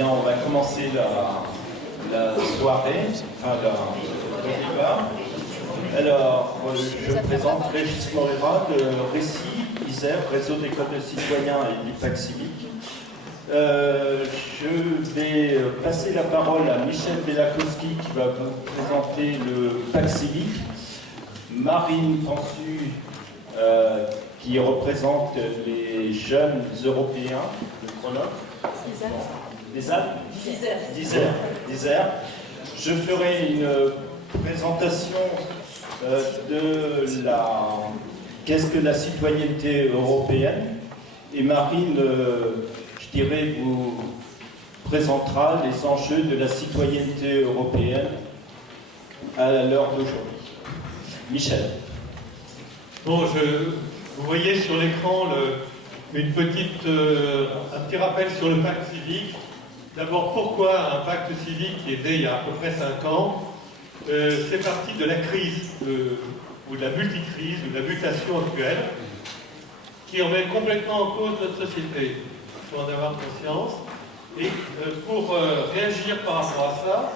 bien, on va commencer la soirée, enfin le débat. Alors, je présente Régis Moreira de Récit, Isère, Réseau d'écoles de citoyens et du Pacte civique. Je vais passer la parole à Michel Bélakowski qui va vous présenter le Pacte civique. Marine Pansu, qui représente les jeunes européens de Grenoble. D'Isère. Je ferai une présentation de qu'est-ce que la citoyenneté européenne, et Marine, je dirais, vous présentera les enjeux de la citoyenneté européenne à l'heure d'aujourd'hui. Michel. Bon, vous voyez sur l'écran un petit rappel sur le pacte civique. D'abord, pourquoi un pacte civique qui est né il y a à peu près 5 ans? C'est parti de la crise, ou de la multicrise, ou de la mutation actuelle, qui remet complètement en cause notre société. Il faut en avoir conscience. Et pour réagir par rapport à ça,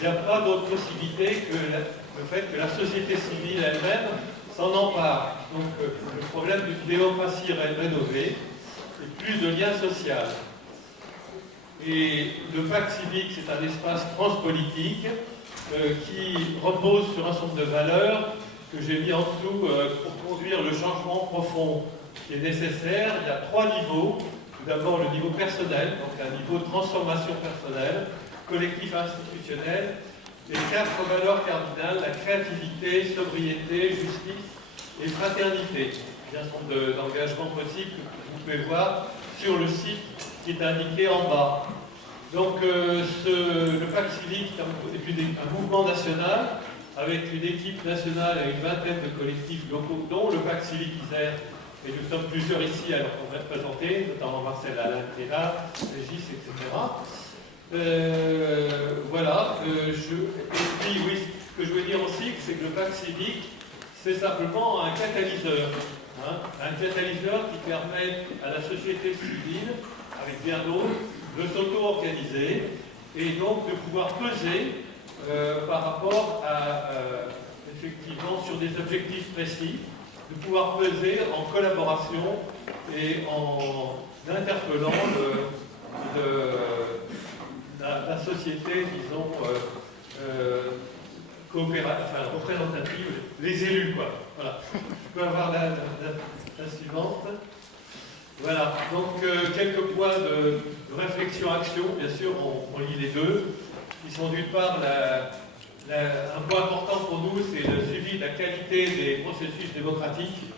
il n'y a pas d'autre possibilité que le fait que la société civile elle-même s'en empare. Donc le problème d'une démocratie rénovée et plus de lien social. Et le pacte civique, c'est un espace transpolitique qui repose sur un certain nombre de valeurs que j'ai mis en dessous pour conduire le changement profond qui est nécessaire. Il y a 3 niveaux. Tout d'abord, le niveau personnel, donc un niveau de transformation personnelle, collectif institutionnel. Les 4 valeurs cardinales, la créativité, sobriété, justice et fraternité. Il y a un certain nombre d'engagements possibles que vous pouvez voir sur le site qui est indiqué en bas. Donc le pacte civique est un mouvement national avec une équipe nationale et une vingtaine de collectifs locaux, dont le pacte civique Isère, et nous sommes plusieurs ici alors qu'on va présenter, notamment Marcel Alain qui est là, Régis, etc. Voilà. Et puis oui, ce que je veux dire aussi, c'est que le pacte civique, c'est simplement un catalyseur. Un catalyseur qui permet à la société civile, avec bien d'autres, de s'auto-organiser et donc de pouvoir peser par rapport à, effectivement, sur des objectifs précis, de pouvoir peser en collaboration et en interpellant la société, disons, représentative, les élus, quoi. Voilà. Je peux avoir la suivante. Voilà, donc quelques points de réflexion-action, bien sûr, on lit les deux, qui sont d'une part, un point important pour nous, c'est le suivi de la qualité des processus démocratiques,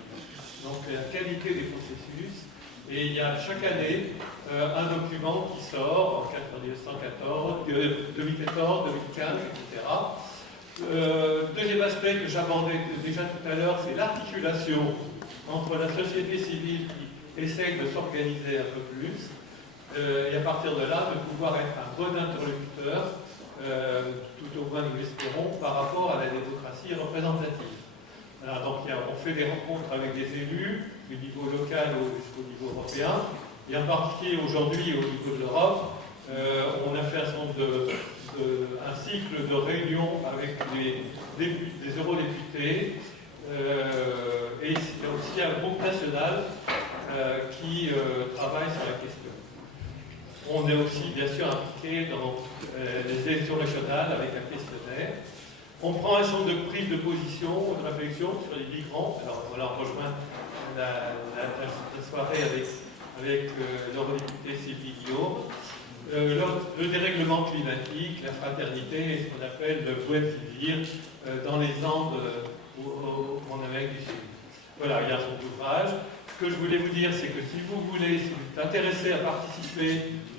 donc la qualité des processus, et il y a chaque année un document qui sort en 2014, 2015, etc. Deuxième aspect que j'abordais déjà tout à l'heure, c'est l'articulation entre la société civile qui essaye de s'organiser un peu plus, et à partir de là, de pouvoir être un bon interlocuteur, tout au moins nous l'espérons, par rapport à la démocratie représentative. Alors, donc on fait des rencontres avec des élus, du niveau local jusqu'au niveau européen, et en particulier aujourd'hui au niveau de l'Europe, on a fait un cycle de réunions avec des eurodéputés, et il y a aussi un groupe national qui travaille sur la question. On est aussi bien sûr impliqué dans les élections régionales avec un questionnaire. On prend un certain nombre de prises de position, de réflexion sur les migrants. Alors voilà, on rejoint la soirée avec l'eurodéputé Sylvie Guillaume. Le dérèglement climatique, la fraternité et ce qu'on appelle le buen vivir dans les Andes en Amérique du Sud. Voilà, il y a son ouvrage. Ce que je voulais vous dire, c'est que si vous êtes intéressé à participer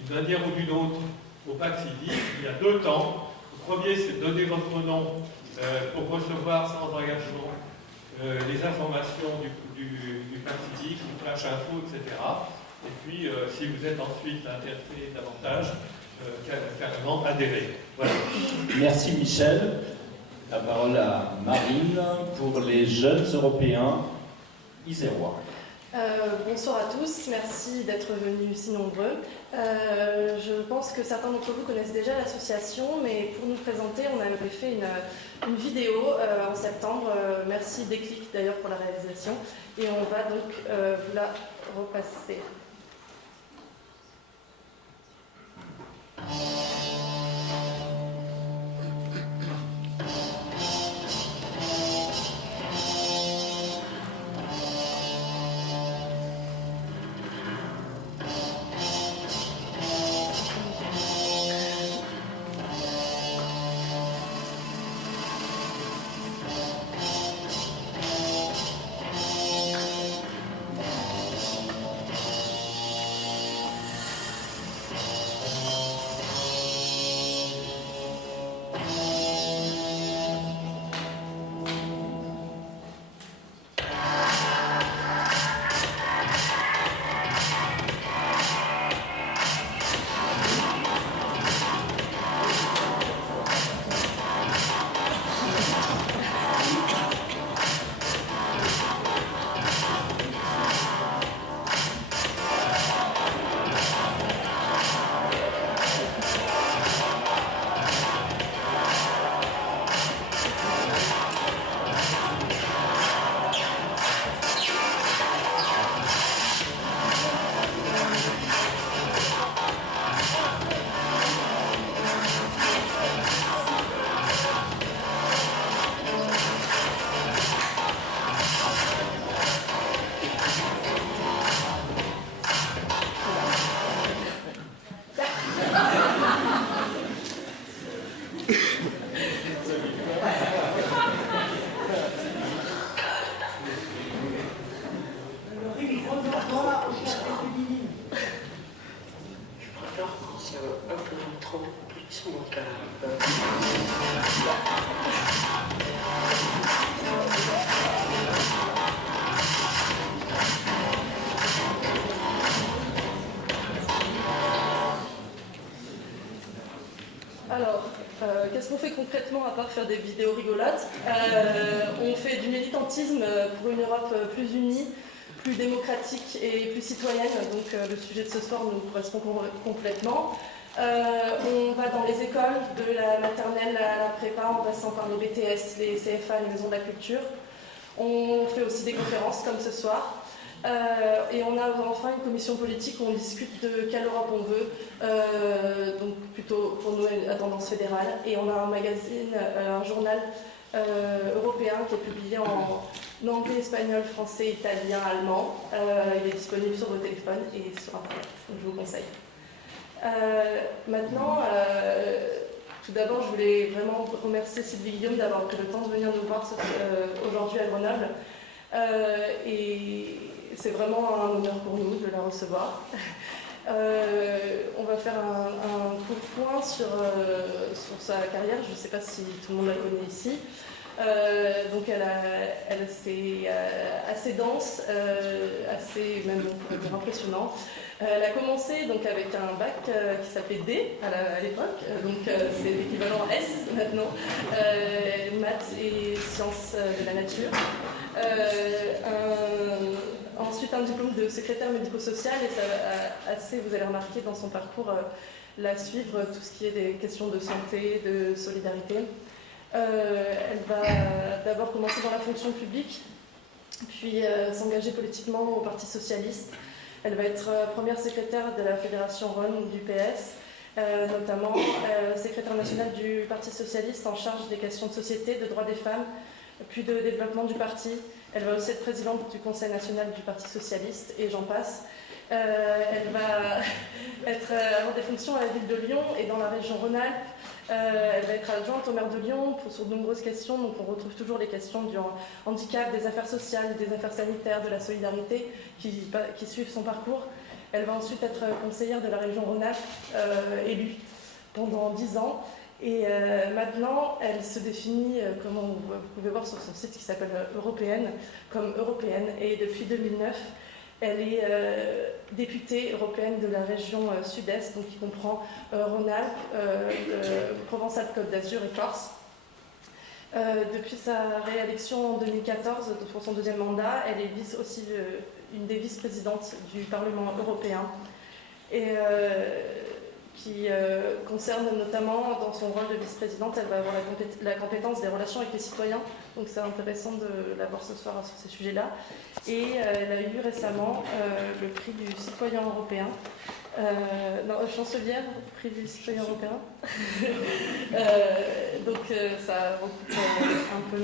d'une manière ou d'une autre au pacte civique, il y a 2 temps. Le premier, c'est de donner votre nom pour recevoir sans engagement les informations du pacte civique, du flash info, etc. Et puis, si vous êtes ensuite intéressé davantage, carrément adhérer. Voilà. Merci Michel. La parole à Marine pour les jeunes européens isérois. Bonsoir à tous, merci d'être venus si nombreux. Je pense que certains d'entre vous connaissent déjà l'association, mais pour nous présenter, on avait fait une vidéo en septembre. Merci Déclic d'ailleurs pour la réalisation, et on va donc vous la repasser. Qu'est-ce qu'on fait concrètement à part faire des vidéos rigolotes? On fait du militantisme pour une Europe plus unie, plus démocratique et plus citoyenne. Donc le sujet de ce soir nous correspond complètement. On va dans les écoles, de la maternelle à la prépa, en passant par les BTS, les CFA, les maisons de la culture. On fait aussi des conférences comme ce soir. Et on a enfin une commission politique où on discute de quelle Europe on veut, donc plutôt pour nous à tendance fédérale. Et on a un magazine, un journal européen qui est publié en anglais, espagnol, français, italien, allemand. Il est disponible sur vos téléphones et sur Internet, donc je vous conseille. Maintenant, tout d'abord, je voulais vraiment remercier Sylvie Guillaume d'avoir pris le temps de venir nous voir aujourd'hui à Grenoble. Et c'est vraiment un honneur pour nous de la recevoir. On va faire un court point sur sa carrière. Je ne sais pas si tout le monde la connaît ici. Donc elle c'est assez dense, assez même on pourrait dire impressionnant. Elle a commencé donc avec un bac qui s'appelait D à l'époque, donc c'est l'équivalent S maintenant, maths et sciences de la nature. Ensuite un diplôme de secrétaire médico-social, et ça assez, vous allez remarquer dans son parcours, la suivre tout ce qui est des questions de santé, de solidarité. Elle va d'abord commencer dans la fonction publique, puis s'engager politiquement au Parti socialiste. Elle va être première secrétaire de la Fédération Rhône du PS, notamment secrétaire nationale du Parti socialiste en charge des questions de société, de droits des femmes, puis de développement du parti. Elle va aussi être présidente du Conseil national du Parti socialiste, et j'en passe. Elle va avoir des fonctions à la ville de Lyon et dans la région Rhône-Alpes. Elle va être adjointe au maire de Lyon sur de nombreuses questions. Donc on retrouve toujours les questions du handicap, des affaires sociales, des affaires sanitaires, de la solidarité qui suivent son parcours. Elle va ensuite être conseillère de la région Rhône-Alpes, élue pendant 10 ans. Et maintenant, elle se définit, comme vous pouvez voir sur son site qui s'appelle Européenne, comme européenne. Et depuis 2009, elle est députée européenne de la région Sud-Est, donc qui comprend Rhône-Alpes, Provence-Alpes-Côte d'Azur et Corse. Depuis sa réélection en 2014 pour son deuxième mandat, elle est aussi une des vice-présidentes du Parlement européen et qui concerne notamment dans son rôle de vice-présidente, elle va avoir la compétence des relations avec les citoyens, donc c'est intéressant de la voir ce soir sur ces sujets-là. Et elle a eu récemment le prix du citoyen européen. Chancelière, prix du citoyen européen. Donc ça recoupe un peu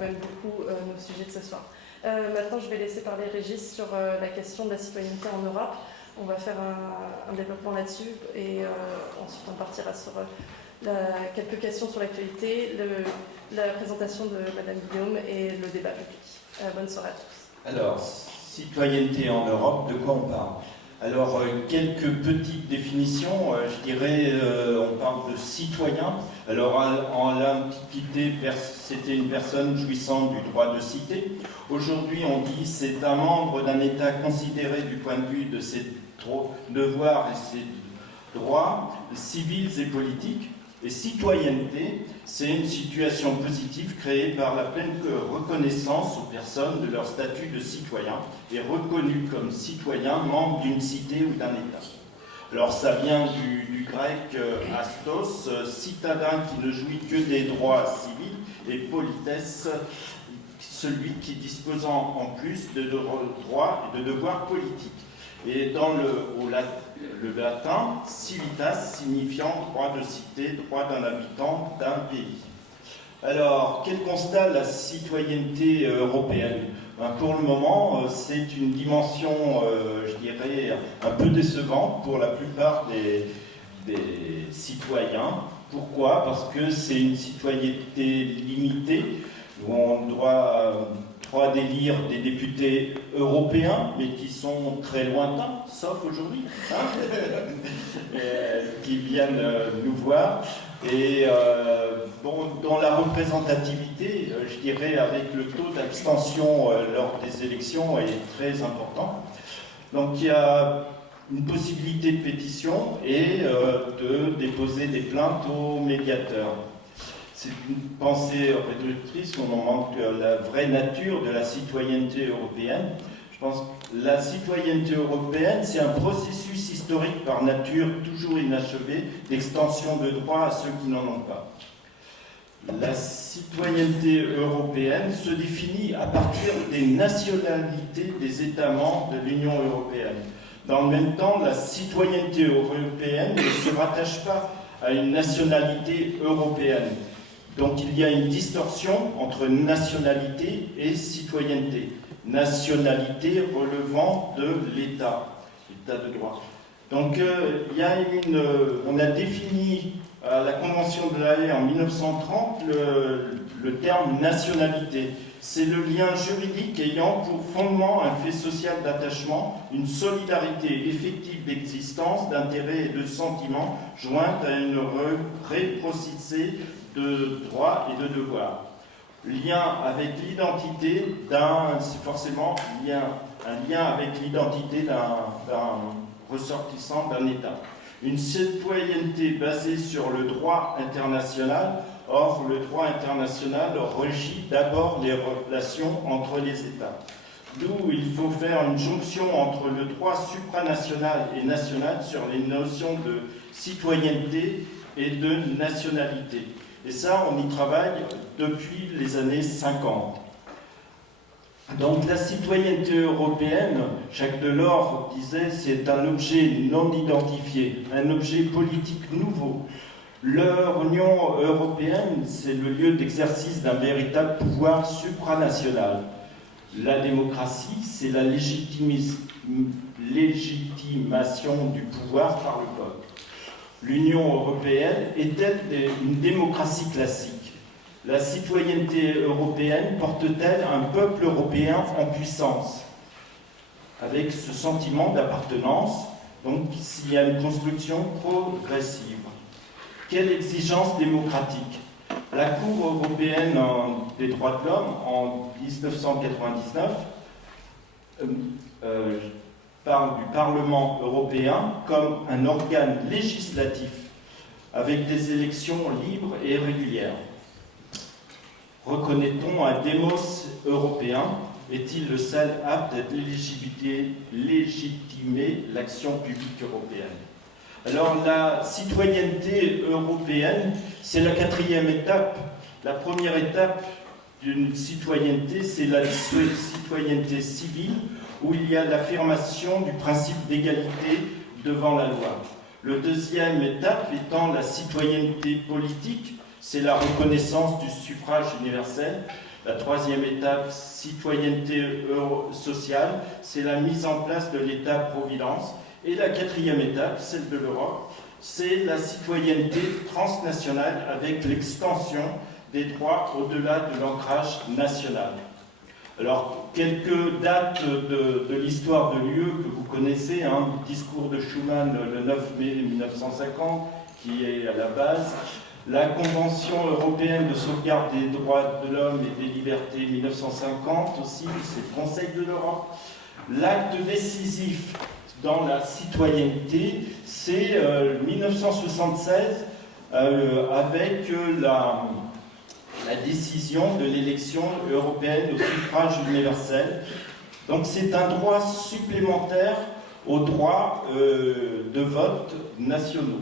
même beaucoup nos sujets de ce soir. Maintenant, je vais laisser parler Régis sur la question de la citoyenneté en Europe. On va faire un développement là-dessus et ensuite on partira sur quelques questions sur l'actualité, la présentation de Madame Guillaume et le débat public. Bonne soirée à tous. Alors, citoyenneté en Europe, de quoi on parle? Alors, quelques petites définitions. Je dirais, on parle de citoyen. Alors, en l'Antiquité, c'était une personne jouissant du droit de cité. Aujourd'hui, on dit c'est un membre d'un État considéré du point de vue de ses devoirs et ses droits civils et politiques. Et citoyenneté, c'est une situation positive créée par la pleine reconnaissance aux personnes de leur statut de citoyen et reconnus comme citoyens membres d'une cité ou d'un État. Alors ça vient du grec astos, citadin qui ne jouit que des droits civils, et polites, celui qui disposant en plus de droits et de devoirs politiques. Et dans le latin, civitas signifiant droit de cité, droit d'un habitant d'un pays. Alors, quel constat la citoyenneté européenne? Pour le moment, c'est une dimension, je dirais, un peu décevante pour la plupart des citoyens. Pourquoi? Parce que c'est une citoyenneté limitée, où on doit d'élire des députés européens, mais qui sont très lointains, sauf aujourd'hui, qui viennent nous voir. Et dans la représentativité, je dirais, avec le taux d'abstention lors des élections est très important. Donc il y a une possibilité de pétition et de déposer des plaintes aux médiateurs. C'est une pensée réductrice, on en manque la vraie nature de la citoyenneté européenne. Je pense que la citoyenneté européenne, c'est un processus historique par nature toujours inachevé d'extension de droits à ceux qui n'en ont pas. La citoyenneté européenne se définit à partir des nationalités des États membres de l'Union européenne. Dans le même temps, la citoyenneté européenne ne se rattache pas à une nationalité européenne. Donc il y a une distorsion entre nationalité et citoyenneté. Nationalité relevant de l'État, l'État de droit. Donc on a défini à la Convention de La Haye en 1930 le terme nationalité. C'est le lien juridique ayant pour fondement un fait social d'attachement, une solidarité effective d'existence, d'intérêt et de sentiments, jointe à une réciprocité de droits et de devoirs. Lien avec l'identité c'est forcément un lien avec l'identité d'un ressortissant d'un État. Une citoyenneté basée sur le droit international. Or, le droit international régit d'abord les relations entre les États. D'où il faut faire une jonction entre le droit supranational et national sur les notions de citoyenneté et de nationalité. Et ça, on y travaille depuis les années 50. Donc la citoyenneté européenne, Jacques Delors disait, c'est un objet non identifié, un objet politique nouveau. L'Union européenne, c'est le lieu d'exercice d'un véritable pouvoir supranational. La démocratie, c'est la légitimation du pouvoir par le peuple. L'Union européenne est-elle une démocratie classique? La citoyenneté européenne porte-t-elle un peuple européen en puissance? Avec ce sentiment d'appartenance, donc s'il y a une construction progressive. Quelle exigence démocratique? La Cour européenne des droits de l'homme, en 1999, parle du Parlement européen comme un organe législatif avec des élections libres et régulières. Reconnaît-on un démos européen? Est-il le seul apte à légitimer l'action publique européenne? Alors, la citoyenneté européenne, c'est la 4e étape. La première étape d'une citoyenneté, c'est la citoyenneté civile, où il y a l'affirmation du principe d'égalité devant la loi. La deuxième étape étant la citoyenneté politique, c'est la reconnaissance du suffrage universel. La troisième étape, citoyenneté sociale, c'est la mise en place de l'État-providence. Et la quatrième étape, celle de l'Europe, c'est la citoyenneté transnationale avec l'extension des droits au-delà de l'ancrage national. Alors, quelques dates de l'histoire de l'UE que vous connaissez, hein, le discours de Schuman le 9 mai 1950, qui est à la base, la Convention européenne de sauvegarde des droits de l'homme et des libertés 1950 aussi, c'est le Conseil de l'Europe. L'acte décisif dans la citoyenneté, c'est 1976 avec la décision de l'élection européenne au suffrage universel. Donc c'est un droit supplémentaire aux droits de vote nationaux.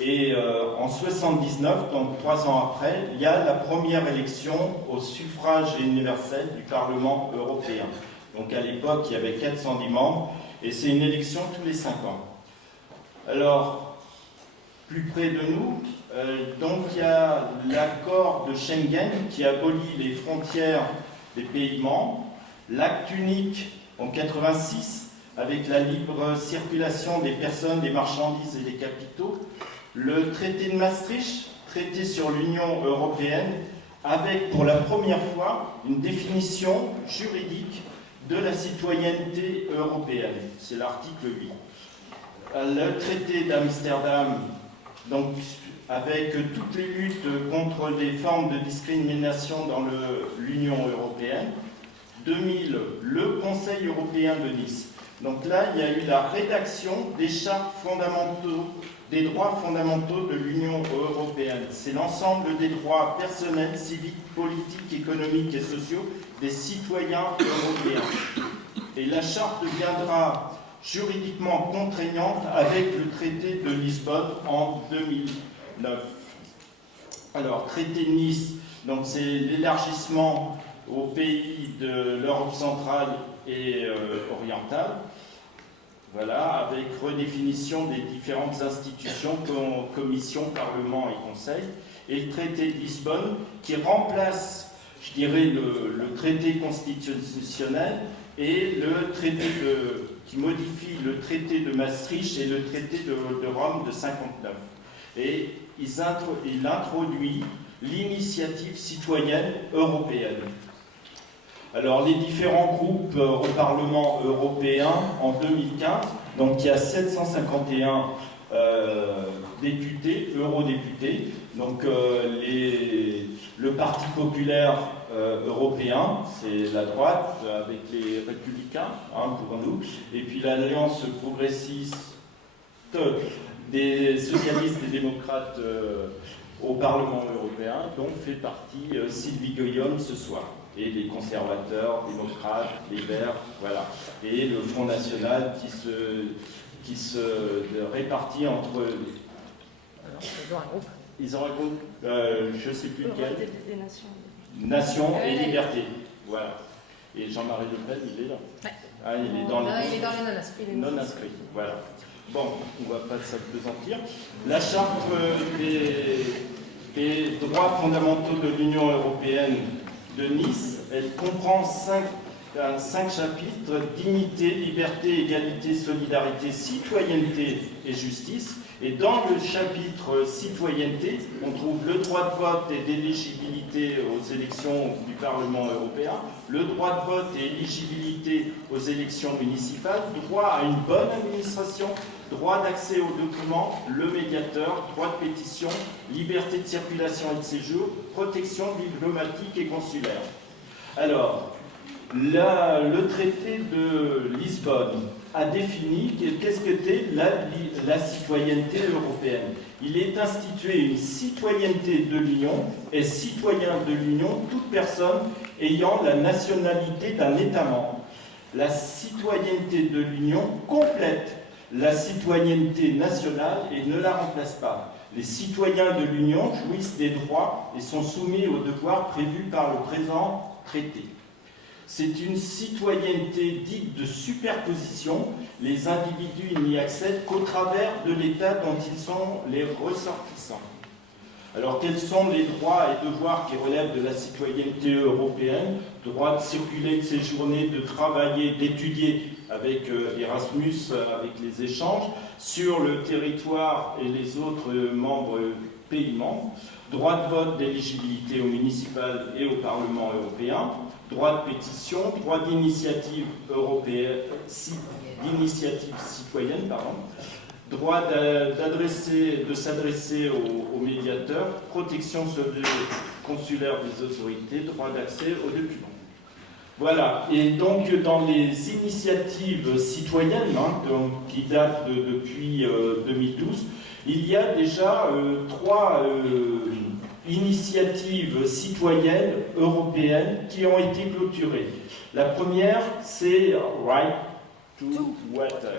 Et en 1979, donc 3 ans après, il y a la première élection au suffrage universel du Parlement européen. Donc à l'époque, il y avait 410 membres, et c'est une élection tous les 5 ans. Alors, plus près de nous, donc il y a l'accord de Schengen qui abolit les frontières des pays membres, l'acte unique en 86 avec la libre circulation des personnes, des marchandises et des capitaux, le traité de Maastricht, traité sur l'Union européenne, avec pour la première fois une définition juridique de la citoyenneté européenne. C'est l'article 8. Le traité d'Amsterdam, donc avec toutes les luttes contre les formes de discrimination dans l'Union européenne. 2000, le Conseil européen de Nice. Donc là, il y a eu la rédaction des chartes fondamentaux, des droits fondamentaux de l'Union européenne. C'est l'ensemble des droits personnels, civiques, politiques, économiques et sociaux des citoyens européens. Et la charte deviendra juridiquement contraignante avec le traité de Lisbonne en 2009. Alors, traité de Nice, donc c'est l'élargissement aux pays de l'Europe centrale et orientale. Voilà, avec redéfinition des différentes institutions, commission, parlement et conseil. Et le traité de Lisbonne qui remplace, je dirais, le traité constitutionnel et le traité qui modifie le traité de Maastricht et le traité de Rome de 59. Et il introduit l'initiative citoyenne européenne. Alors, les différents groupes au Parlement européen en 2015, donc il y a 751 députés, eurodéputés, donc le Parti populaire européen, c'est la droite avec les républicains, hein, pour nous, et puis l'Alliance progressiste des socialistes et démocrates au Parlement européen, dont fait partie Sylvie Guillaume ce soir. Et les conservateurs, démocrates, les Verts, voilà. Et le Front National qui se répartit entre... Alors, ils ont un groupe. Ils ont un groupe, je ne sais plus lequel. Des nations. Nation et liberté, voilà. Et Jean-Marie Le Pen, il est là. Ouais. Ah, il est dans les non-inscrits. non-inscrits, voilà. Bon, on ne va pas s'appesantir. La charte des droits fondamentaux de l'Union européenne de Nice, elle comprend 5 chapitres: dignité, liberté, égalité, solidarité, citoyenneté et justice. Et dans le chapitre citoyenneté, on trouve le droit de vote et d'éligibilité aux élections du Parlement européen, le droit de vote et éligibilité aux élections municipales, droit à une bonne administration, droit d'accès aux documents, le médiateur, droit de pétition, liberté de circulation et de séjour, protection diplomatique et consulaire. Alors, le traité de Lisbonne, a défini qu'est-ce qu'était la citoyenneté européenne. Il est institué une citoyenneté de l'Union, et citoyen de l'Union, toute personne ayant la nationalité d'un État membre. La citoyenneté de l'Union complète la citoyenneté nationale et ne la remplace pas. Les citoyens de l'Union jouissent des droits et sont soumis aux devoirs prévus par le présent traité. C'est une citoyenneté dite de superposition. Les individus n'y accèdent qu'au travers de l'État dont ils sont les ressortissants. Alors, quels sont les droits et devoirs qui relèvent de la citoyenneté européenne? Droit de circuler, de séjourner, de travailler, d'étudier avec Erasmus, avec les échanges, sur le territoire et les autres pays membres. Droit de vote, d'éligibilité aux municipales et au Parlement européen. Droit de pétition, droit d'initiative européenne, d'initiative citoyenne, droit de s'adresser aux médiateurs, protection consulaire des autorités, droit d'accès aux documents. Voilà, et donc dans les initiatives citoyennes, qui datent depuis 2012, il y a déjà 3 initiatives citoyennes européennes qui ont été clôturées. La première, c'est Right to Water.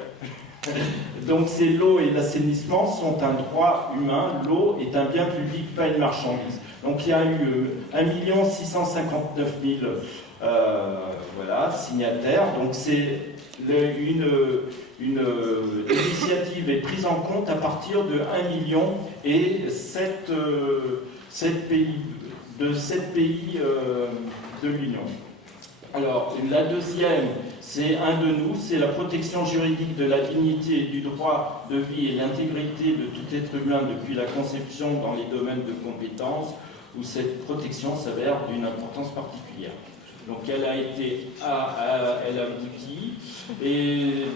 Donc c'est l'eau et l'assainissement sont un droit humain, l'eau est un bien public, pas une marchandise. Donc il y a eu 1 659 000 signataires, donc c'est une initiative est prise en compte à partir de 1 million et 7 pays de l'Union. Alors, la deuxième, c'est un de nous, c'est la protection juridique de la dignité et du droit de vie et l'intégrité de tout être humain depuis la conception dans les domaines de compétences où cette protection s'avère d'une importance particulière. Donc elle a été elle aboutit, et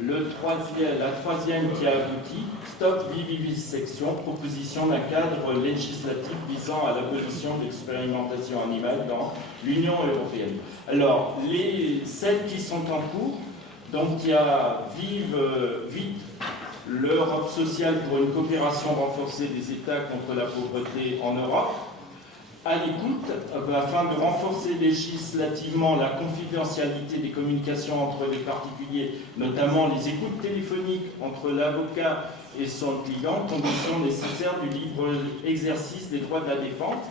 la troisième qui a abouti, Stop Vivisection, proposition d'un cadre législatif visant à l'abolition de l'expérimentation animale dans l'Union européenne. Alors, celles qui sont en cours, donc il y a Vive Vite, l'Europe sociale pour une coopération renforcée des États contre la pauvreté en Europe, à l'écoute, afin de renforcer législativement la confidentialité des communications entre les particuliers, notamment les écoutes téléphoniques entre l'avocat et son client, condition nécessaire du libre exercice des droits de la défense.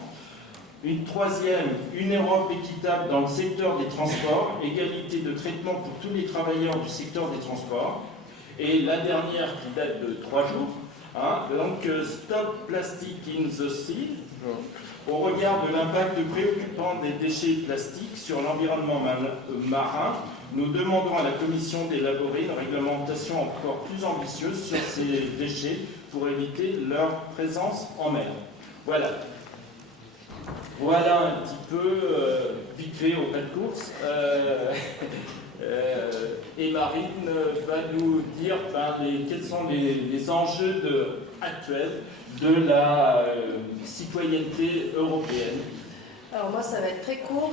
Une troisième, une Europe équitable dans le secteur des transports, égalité de traitement pour tous les travailleurs du secteur des transports. Et la dernière qui date de 3 jours, donc Stop Plastic in the Sea. Au regard de l'impact préoccupant des déchets plastiques sur l'environnement marin, nous demandons à la Commission d'élaborer une réglementation encore plus ambitieuse sur ces déchets pour éviter leur présence en mer. Voilà. Voilà un petit peu, vite fait au pas de course. Et Marine va nous dire quels sont les enjeux actuels de la citoyenneté européenne. Alors moi, ça va être très court.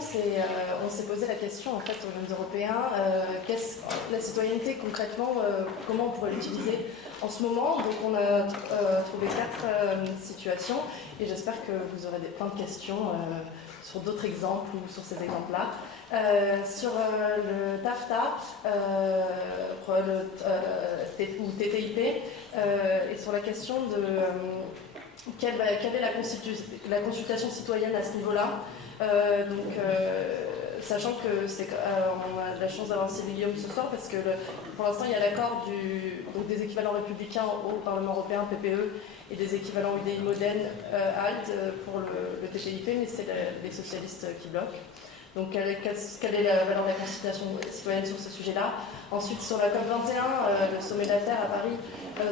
On s'est posé la question en fait aux jeunes Européens, qu'est-ce la citoyenneté concrètement, comment on pourrait l'utiliser en ce moment. Donc on a trouvé 4 situations et j'espère que vous aurez plein de questions sur d'autres exemples ou sur ces exemples-là. Sur le TAFTA ou TTIP et sur la question de quelle est la consultation citoyenne à ce niveau-là. Sachant que on a la chance d'avoir Sylvie Guillaume ce soir parce que pour l'instant il y a l'accord des équivalents républicains au Parlement européen, PPE, et des équivalents UDI Modène, ALT pour le TTIP, mais c'est les socialistes qui bloquent. Donc quelle est la valeur de la consultation citoyenne sur ce sujet-là? Ensuite, sur la COP21, le sommet de la Terre à Paris,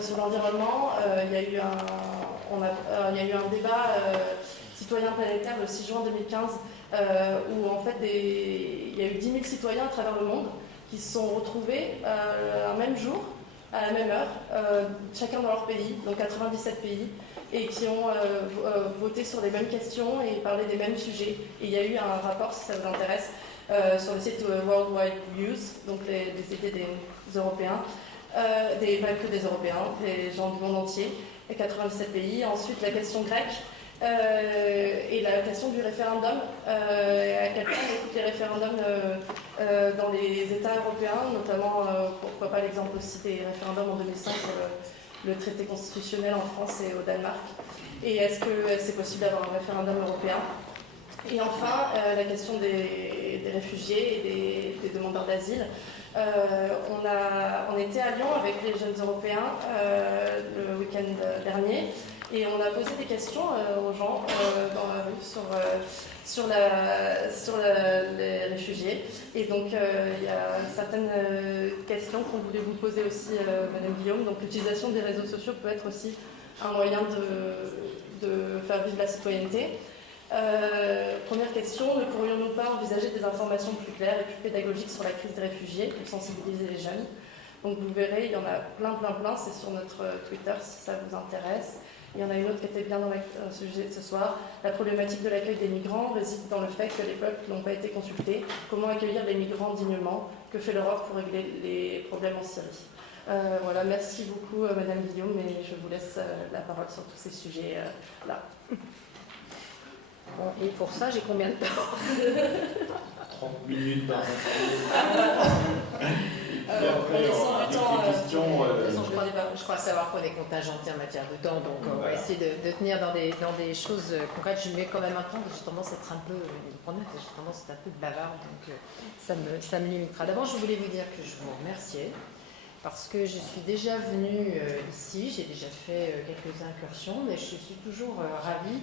sur l'environnement, il y a eu un débat citoyen planétaire le 6 juin 2015 où en fait il y a eu 10 000 citoyens à travers le monde qui se sont retrouvés un même jour à la même heure, chacun dans leur pays, donc 97 pays, et qui ont voté sur les mêmes questions et parlé des mêmes sujets. Et il y a eu un rapport, si ça vous intéresse, sur le site World Wide Views, donc les idées des Européens, pas que des Européens, des gens du monde entier, et 97 pays. Ensuite, la question grecque. Et la question du référendum, à quel point on écoute les référendums dans les États européens, notamment, pourquoi pas l'exemple aussi des référendums en 2005 sur le traité constitutionnel en France et au Danemark. Et est-ce que c'est possible d'avoir un référendum européen? Et enfin, la question des réfugiés et des demandeurs d'asile. On était à Lyon avec les jeunes Européens le week-end dernier. Et on a posé des questions aux gens dans la rue sur les réfugiés. Et donc, il y a certaines questions qu'on voulait vous poser aussi, Madame Guillaume. Donc, l'utilisation des réseaux sociaux peut être aussi un moyen de faire vivre la citoyenneté. Première question, ne pourrions-nous pas envisager des informations plus claires et plus pédagogiques sur la crise des réfugiés pour sensibiliser les jeunes? Donc, vous verrez, il y en a plein. C'est sur notre Twitter si ça vous intéresse. Il y en a une autre qui était bien dans le sujet de ce soir. La problématique de l'accueil des migrants réside dans le fait que les peuples n'ont pas été consultés. Comment accueillir les migrants dignement? Que fait l'Europe pour régler les problèmes en Syrie? Voilà, merci beaucoup Madame Guillaume, et je vous laisse la parole sur tous ces sujets-là. Bon, et pour ça, j'ai combien de temps? 30 minutes dans Je crois savoir qu'on est contingenté en matière de temps, donc on va essayer de tenir dans des choses concrètes. Je mets quand même un temps, parce que j'ai tendance à être un peu bavarde, donc ça me limitera. D'abord, je voulais vous dire que je vous remerciais, parce que je suis déjà venue ici, j'ai déjà fait quelques incursions, mais je suis toujours ravie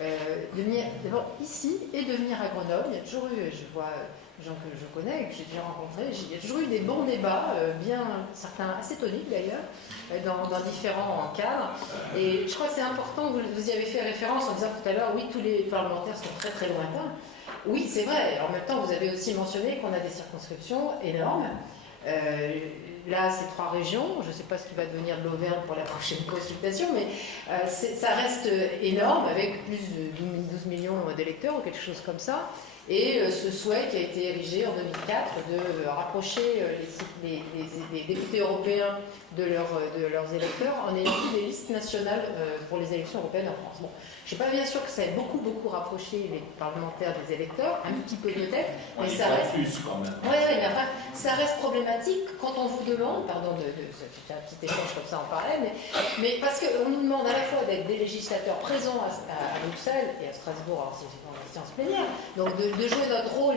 de venir d'abord ici et de venir à Grenoble. Il y a toujours eu, je vois des gens que je connais et que j'ai déjà rencontrés, il y a toujours eu des bons débats, certains assez toniques d'ailleurs, dans différents cadres. Et je crois que c'est important, vous y avez fait référence en disant tout à l'heure, oui, tous les parlementaires sont très très lointains. Oui, c'est vrai. En même temps, vous avez aussi mentionné qu'on a des circonscriptions énormes. Là, c'est 3 régions. Je ne sais pas ce qui va devenir de l'Auvergne pour la prochaine consultation, mais ça reste énorme, avec plus de 12 millions d'électeurs ou quelque chose comme ça. Et ce souhait qui a été érigé en 2004 de rapprocher les députés européens de leurs électeurs en ayant des listes nationales pour les élections européennes en France. Bon, je ne sais pas bien sûr que ça ait beaucoup rapproché les parlementaires des électeurs, un petit peu peut-être, mais ça reste... plus quand même. Oui, mais enfin, ça reste problématique quand on vous demande, pardon de faire un petit échange comme ça en parallèle, mais parce qu'on nous demande à la fois d'être des législateurs présents à Bruxelles et à Strasbourg, alors c'est en séance plénière, donc de jouer notre rôle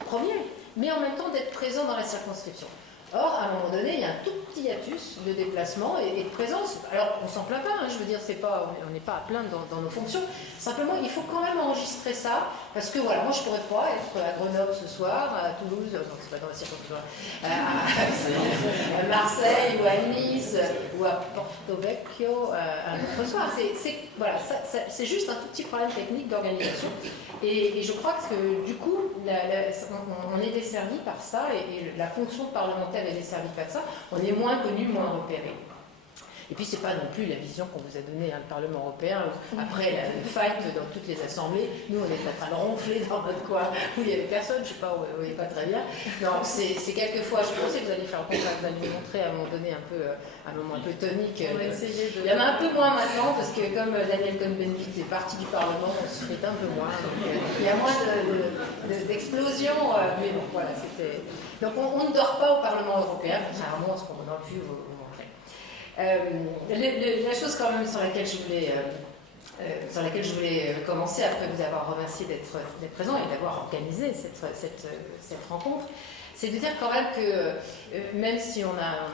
premier, mais en même temps d'être présent dans la circonscription. Or, à un moment donné, il y a un tout petit hiatus de déplacement et de présence. Alors, on s'en plaint pas, hein, je veux dire, on n'est pas à plaindre dans nos fonctions. Simplement, il faut quand même enregistrer ça, parce que voilà, moi je pourrais pas être à Grenoble ce soir, à Toulouse, non, c'est pas dans la circonscription, à Marseille ou à Nice ou à Porto Vecchio un autre soir. C'est juste un tout petit problème technique d'organisation. Et je crois que du coup, on est desservi par ça, et la fonction parlementaire est desservie par ça. On est moins connu, moins repéré. Et puis, c'est pas non plus la vision qu'on vous a donnée à le Parlement européen. Après le fight dans toutes les assemblées, nous, on est en train de ronfler dans notre coin où il n'y avait personne, je ne sais pas, où il n'est pas très bien. Non, c'est quelquefois, je pensais que vous alliez faire un contrat, vous allez nous montrer à un moment donné un moment un peu tonique. On va essayer de... Il y en a un peu moins maintenant, parce que comme Daniel Cohn-Bendit est parti du Parlement, on se fait un peu moins. Donc, il y a moins d'explosion, mais bon, voilà, c'était... Donc, on ne dort pas au Parlement européen, contrairement à ce qu'on a pu vous montrer. La chose quand même sur laquelle je voulais commencer, après vous avoir remercié d'être présent et d'avoir organisé cette rencontre, c'est de dire quand même que même si on a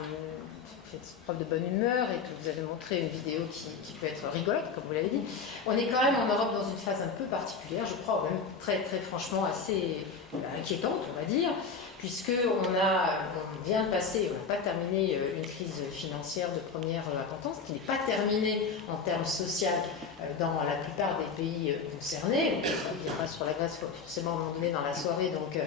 fait preuve de bonne humeur et que vous avez montré une vidéo qui peut être rigolote, comme vous l'avez dit, on est quand même en Europe dans une phase un peu particulière, je crois, même très très franchement assez inquiétante, on va dire, puisqu'on vient de passer, on n'a pas terminé une crise financière de première importance, qui n'est pas terminée en termes sociaux dans la plupart des pays concernés. On viendra sur la Grèce forcément à un moment donné dans la soirée, donc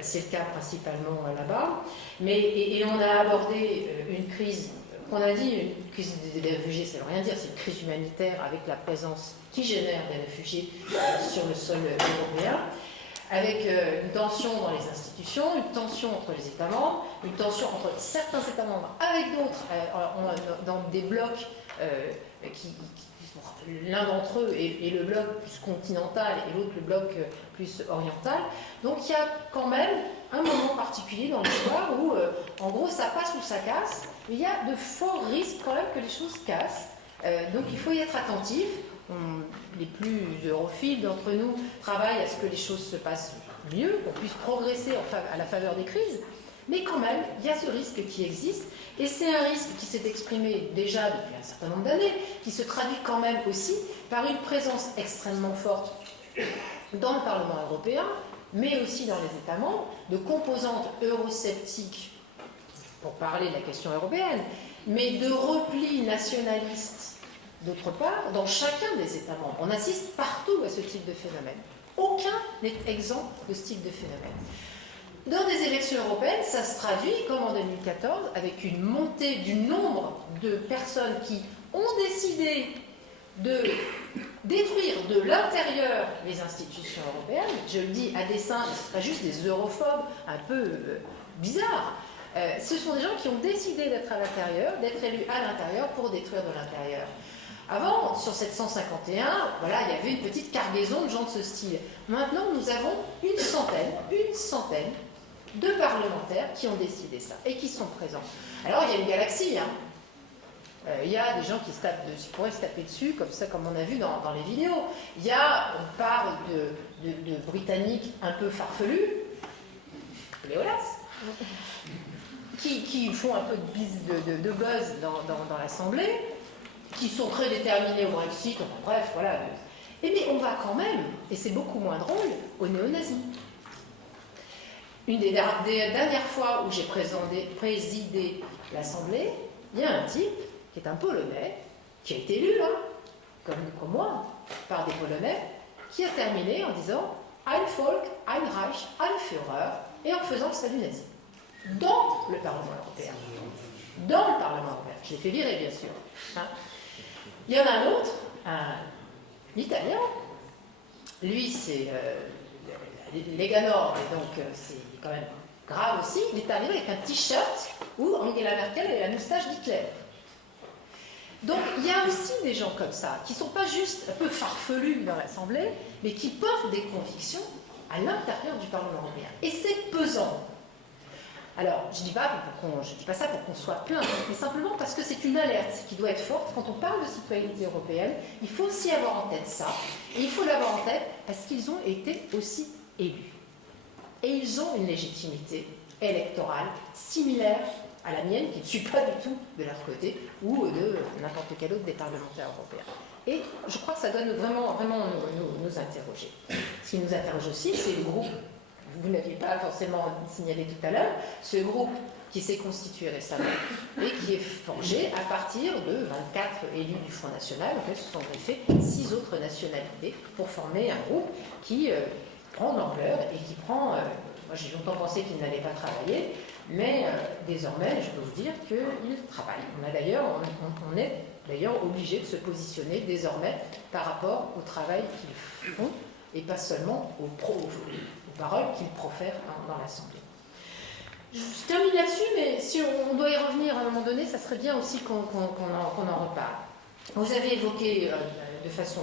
c'est le cas principalement là-bas. Et on a abordé une crise, qu'on a dit une crise des réfugiés, ça ne veut rien dire, c'est une crise humanitaire avec la présence qui génère des réfugiés sur le sol européen, avec une tension dans les institutions, une tension entre les États membres, une tension entre certains États membres avec d'autres, dans des blocs l'un d'entre eux est le bloc plus continental et l'autre le bloc plus oriental. Donc il y a quand même un moment particulier dans l'histoire où, en gros, ça passe ou ça casse, mais il y a de forts risques quand même que les choses cassent. Donc il faut y être attentif. Les plus europhiles d'entre nous travaillent à ce que les choses se passent mieux, qu'on puisse progresser à la faveur des crises. Mais quand même, il y a ce risque qui existe, et c'est un risque qui s'est exprimé déjà depuis un certain nombre d'années, qui se traduit quand même aussi par une présence extrêmement forte dans le Parlement européen, mais aussi dans les États membres, de composantes eurosceptiques, pour parler de la question européenne, mais de repli nationaliste, d'autre part, dans chacun des États membres. On assiste partout à ce type de phénomène. Aucun n'est exempt de ce type de phénomène. Dans des élections européennes, ça se traduit, comme en 2014, avec une montée du nombre de personnes qui ont décidé de détruire de l'intérieur les institutions européennes. Je le dis à dessein, ce ne sont pas juste des europhobes un peu bizarres. Ce sont des gens qui ont décidé d'être à l'intérieur, d'être élus à l'intérieur pour détruire de l'intérieur. Avant, sur 751, voilà, il y avait une petite cargaison de gens de ce style. Maintenant, nous avons une centaine de parlementaires qui ont décidé ça et qui sont présents. Alors, il y a une galaxie, hein. Il y a des gens qui pourraient se taper dessus, comme ça, comme on a vu dans les vidéos. On parle de Britanniques un peu farfelus, Léolas, qui font un peu de buzz dans l'Assemblée, qui sont très déterminés au Brexit, enfin, bref, voilà. Mais on va quand même, et c'est beaucoup moins drôle, aux néo-nazis. Une des dernières fois où j'ai présidé l'Assemblée, il y a un type qui est un Polonais, qui a été élu, là, comme moi, par des Polonais, qui a terminé en disant « Ein Volk, ein Reich, ein Führer », et en faisant le salut nazi. Dans le Parlement européen. Dans le Parlement européen. Je l'ai fait virer, bien sûr. Hein. Il y en a un autre, un Italien. Lui, c'est Lega Nord, et donc c'est quand même grave aussi. Il est arrivé avec un t-shirt où Angela Merkel et la moustache d'Hitler. Donc il y a aussi des gens comme ça, qui ne sont pas juste un peu farfelus dans l'Assemblée, mais qui portent des convictions à l'intérieur du Parlement européen. Et c'est pesant. Alors, je ne dis pas ça pour qu'on soit plein, mais simplement parce que c'est une alerte qui doit être forte. Quand on parle de citoyenneté européenne, il faut aussi avoir en tête ça. Et il faut l'avoir en tête parce qu'ils ont été aussi élus. Et ils ont une légitimité électorale similaire à la mienne, qui ne suis pas du tout de leur côté, ou de n'importe quel autre des parlementaires européens. Et je crois que ça doit vraiment nous interroger. Ce qui nous interroge aussi, c'est le groupe. Vous n'aviez pas forcément signalé tout à l'heure, ce groupe qui s'est constitué récemment et qui est forgé à partir de 24 élus du Front National, en fait, se sont greffés 6 autres nationalités pour former un groupe qui prend de l'ampleur et qui prend... moi, j'ai longtemps pensé qu'il n'allait pas travailler, mais désormais, je peux vous dire qu'il travaille. On est d'ailleurs obligé de se positionner désormais par rapport au travail qu'ils font et pas seulement aux paroles qu'ils profèrent dans l'Assemblée. Je termine là-dessus, mais si on doit y revenir à un moment donné, ça serait bien aussi qu'on en reparle. Vous avez évoqué de façon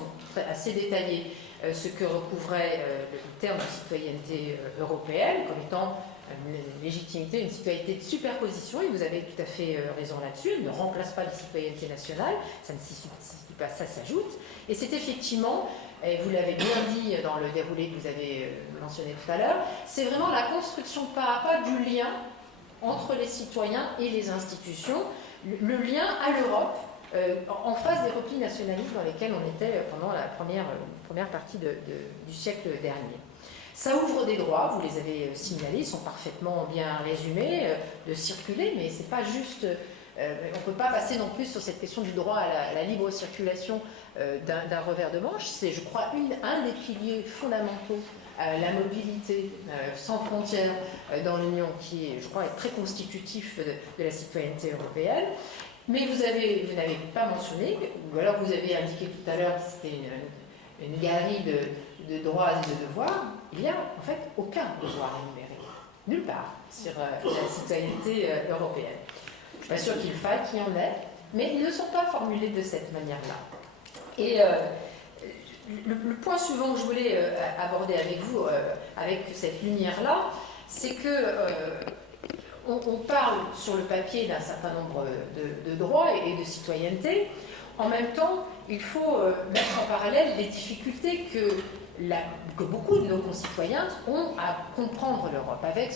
assez détaillée ce que recouvrait le terme de citoyenneté européenne comme étant une légitimité, une citoyenneté de superposition, et vous avez tout à fait raison là-dessus. Elle ne remplace pas les citoyennetés nationales, ça ne s'y substitue pas, ça s'ajoute. Et c'est effectivement, et vous l'avez bien dit dans le déroulé que vous avez mentionné tout à l'heure, c'est vraiment la construction pas à pas du lien entre les citoyens et les institutions, le lien à l'Europe, en face des replis nationalistes dans lesquels on était pendant la première partie du siècle dernier. Ça ouvre des droits, vous les avez signalés, ils sont parfaitement bien résumés, de circuler, mais c'est pas juste... on ne peut pas passer non plus sur cette question du droit à la libre circulation d'un revers de manche. C'est, je crois, un des piliers fondamentaux, la mobilité sans frontières dans l'Union, qui, je crois, est très constitutif de la citoyenneté européenne. Mais vous n'avez pas mentionné, ou alors vous avez indiqué tout à l'heure que c'était une galerie de droits et de devoirs. Il n'y a en fait aucun devoir énuméré, nulle part, sur la citoyenneté européenne. Je ne suis pas sûre qu'il faille qu'il y en ait, mais ils ne sont pas formulés de cette manière-là. Et le point suivant que je voulais aborder avec vous, avec cette lumière-là, c'est que on parle sur le papier d'un certain nombre de droits et de citoyenneté. En même temps, il faut mettre en parallèle les difficultés que beaucoup de nos concitoyens ont à comprendre l'Europe, avec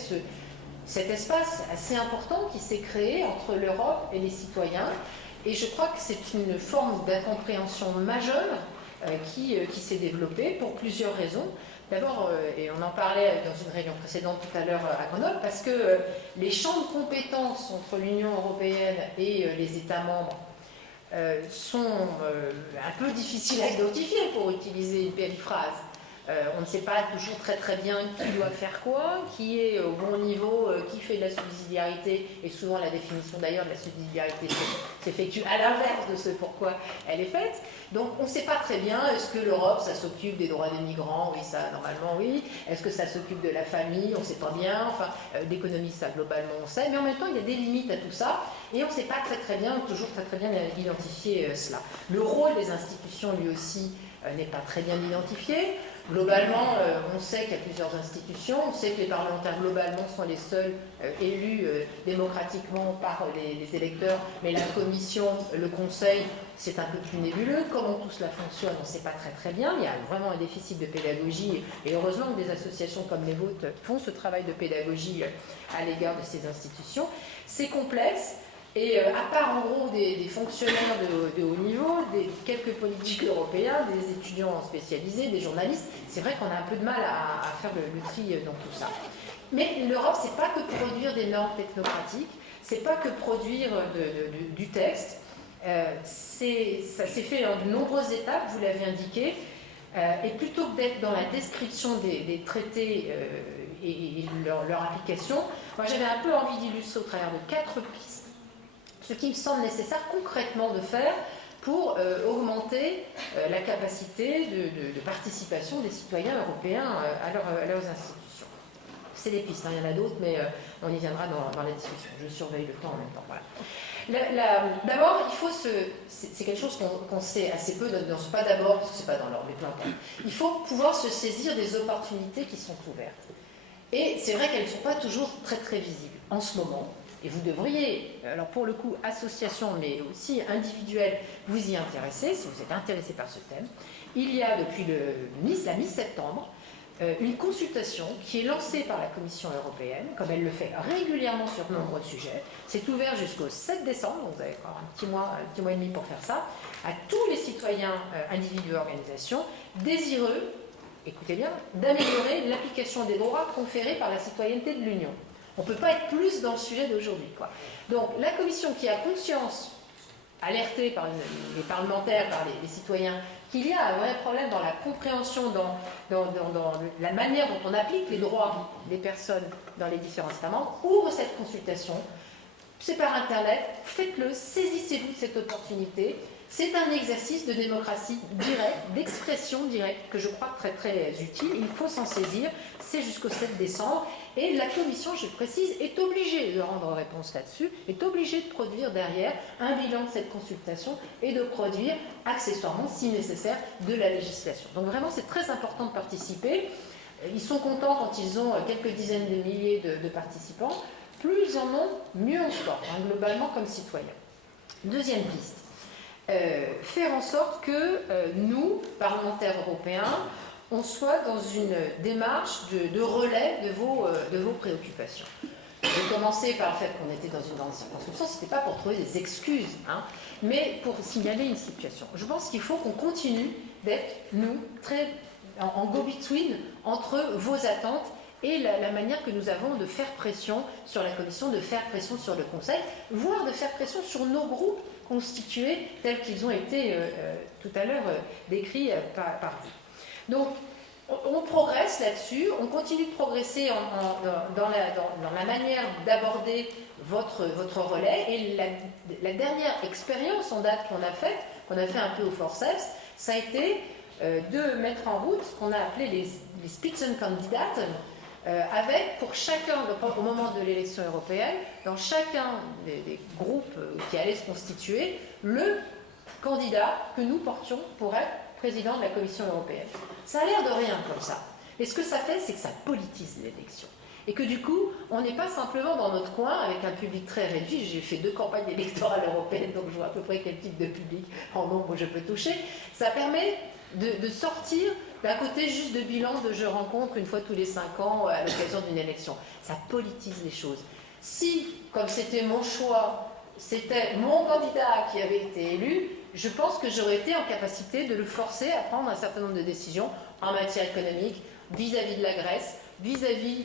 cet espace assez important qui s'est créé entre l'Europe et les citoyens. Et je crois que c'est une forme d'incompréhension majeure qui s'est développée pour plusieurs raisons. D'abord, et on en parlait dans une réunion précédente tout à l'heure à Grenoble, parce que les champs de compétences entre l'Union européenne et les États membres sont un peu difficiles à identifier, pour utiliser une périphrase. On ne sait pas toujours très bien qui doit faire quoi, qui est au bon niveau, qui fait de la subsidiarité, et souvent la définition d'ailleurs de la subsidiarité s'effectue à l'inverse de ce pourquoi elle est faite. Donc on ne sait pas très bien, est-ce que l'Europe, ça s'occupe des droits des migrants? Oui, ça, normalement, oui. Est-ce que ça s'occupe de la famille? On ne sait pas bien. Enfin, d'économie, ça, globalement, on sait. Mais en même temps, il y a des limites à tout ça, et on ne sait pas très bien, toujours très bien identifier cela. Le rôle des institutions, lui aussi, n'est pas très bien identifié. Globalement, on sait qu'il y a plusieurs institutions, on sait que les parlementaires globalement sont les seuls élus démocratiquement par les électeurs, mais la Commission, le Conseil, c'est un peu plus nébuleux. Comment tout cela fonctionne, on ne sait pas très bien. Il y a vraiment un déficit de pédagogie, et heureusement que des associations comme les vôtres font ce travail de pédagogie à l'égard de ces institutions. C'est complexe. Et à part en gros des fonctionnaires de haut niveau, quelques politiques européens, des étudiants spécialisés, des journalistes, c'est vrai qu'on a un peu de mal à faire le tri dans tout ça. Mais l'Europe, c'est pas que produire des normes technocratiques, c'est pas que produire du texte, ça s'est fait en de nombreuses étapes, vous l'avez indiqué, et plutôt que d'être dans la description des traités et leur application, moi j'avais un peu envie d'illustrer au travers de 4 pistes ce qui me semble nécessaire concrètement de faire pour augmenter la capacité de participation des citoyens européens à leurs institutions. C'est des pistes, hein, il y en a d'autres, mais on y viendra dans la discussion. Je surveille le temps en même temps. Voilà. D'abord, il faut c'est quelque chose qu'on sait assez peu, pas d'abord, parce que c'est pas dans l'ordre, mais peu importe. Il faut pouvoir se saisir des opportunités qui sont ouvertes. Et c'est vrai qu'elles ne sont pas toujours très visibles en ce moment. Et vous devriez, alors pour le coup, association, mais aussi individuelle, vous y intéresser, si vous êtes intéressé par ce thème. Il y a depuis la mi-septembre une consultation qui est lancée par la Commission européenne, comme elle le fait régulièrement sur de nombreux sujets. C'est ouvert jusqu'au 7 décembre, donc vous avez encore un petit mois et demi pour faire ça, à tous les citoyens, individus et organisations, désireux, écoutez bien, d'améliorer l'application des droits conférés par la citoyenneté de l'Union. On ne peut pas être plus dans le sujet d'aujourd'hui. Donc la Commission qui a conscience, alertée par les parlementaires, par les citoyens, qu'il y a un vrai problème dans la compréhension, dans la manière dont on applique les droits des personnes dans les différents États membres, ouvre cette consultation. C'est par Internet, faites-le, saisissez-vous de cette opportunité. C'est un exercice de démocratie directe, d'expression directe, que je crois très utile. Il faut s'en saisir. C'est jusqu'au 7 décembre. Et la Commission, je le précise, est obligée de rendre réponse là-dessus, est obligée de produire derrière un bilan de cette consultation et de produire, accessoirement, si nécessaire, de la législation. Donc vraiment, c'est très important de participer. Ils sont contents quand ils ont quelques dizaines de milliers de participants. Plus ils en ont, mieux on sort, hein, globalement comme citoyens. Deuxième piste. Faire en sorte que nous, parlementaires européens, on soit dans une démarche de relais de vos préoccupations. Je vais commencer par le fait qu'on était dans une grande circonscription, ce n'était pas pour trouver des excuses, hein, mais pour signaler une situation. Je pense qu'il faut qu'on continue d'être, nous, très en go-between entre vos attentes et la manière que nous avons de faire pression sur la Commission, de faire pression sur le Conseil, voire de faire pression sur nos groupes constitués tels qu'ils ont été tout à l'heure décrits par vous. Donc, on progresse là-dessus, on continue de progresser dans la manière d'aborder votre relais. Et la dernière expérience en date qu'on a fait un peu au Forceps, ça a été de mettre en route ce qu'on a appelé les Spitzenkandidaten, avec pour chacun, au moment de l'élection européenne, dans chacun des groupes qui allaient se constituer, le candidat que nous portions pour être président de la Commission européenne. Ça a l'air de rien comme ça. Et ce que ça fait, c'est que ça politise l'élection. Et que du coup, on n'est pas simplement dans notre coin avec un public très réduit. J'ai fait 2 campagnes électorales européennes, donc je vois à peu près quel type de public en nombre je peux toucher. Ça permet de sortir d'un côté juste de bilan de je rencontre une fois tous les 5 ans à l'occasion d'une élection. Ça politise les choses. Si, comme c'était mon choix, c'était mon candidat qui avait été élu, je pense que j'aurais été en capacité de le forcer à prendre un certain nombre de décisions en matière économique, vis-à-vis de la Grèce, vis-à-vis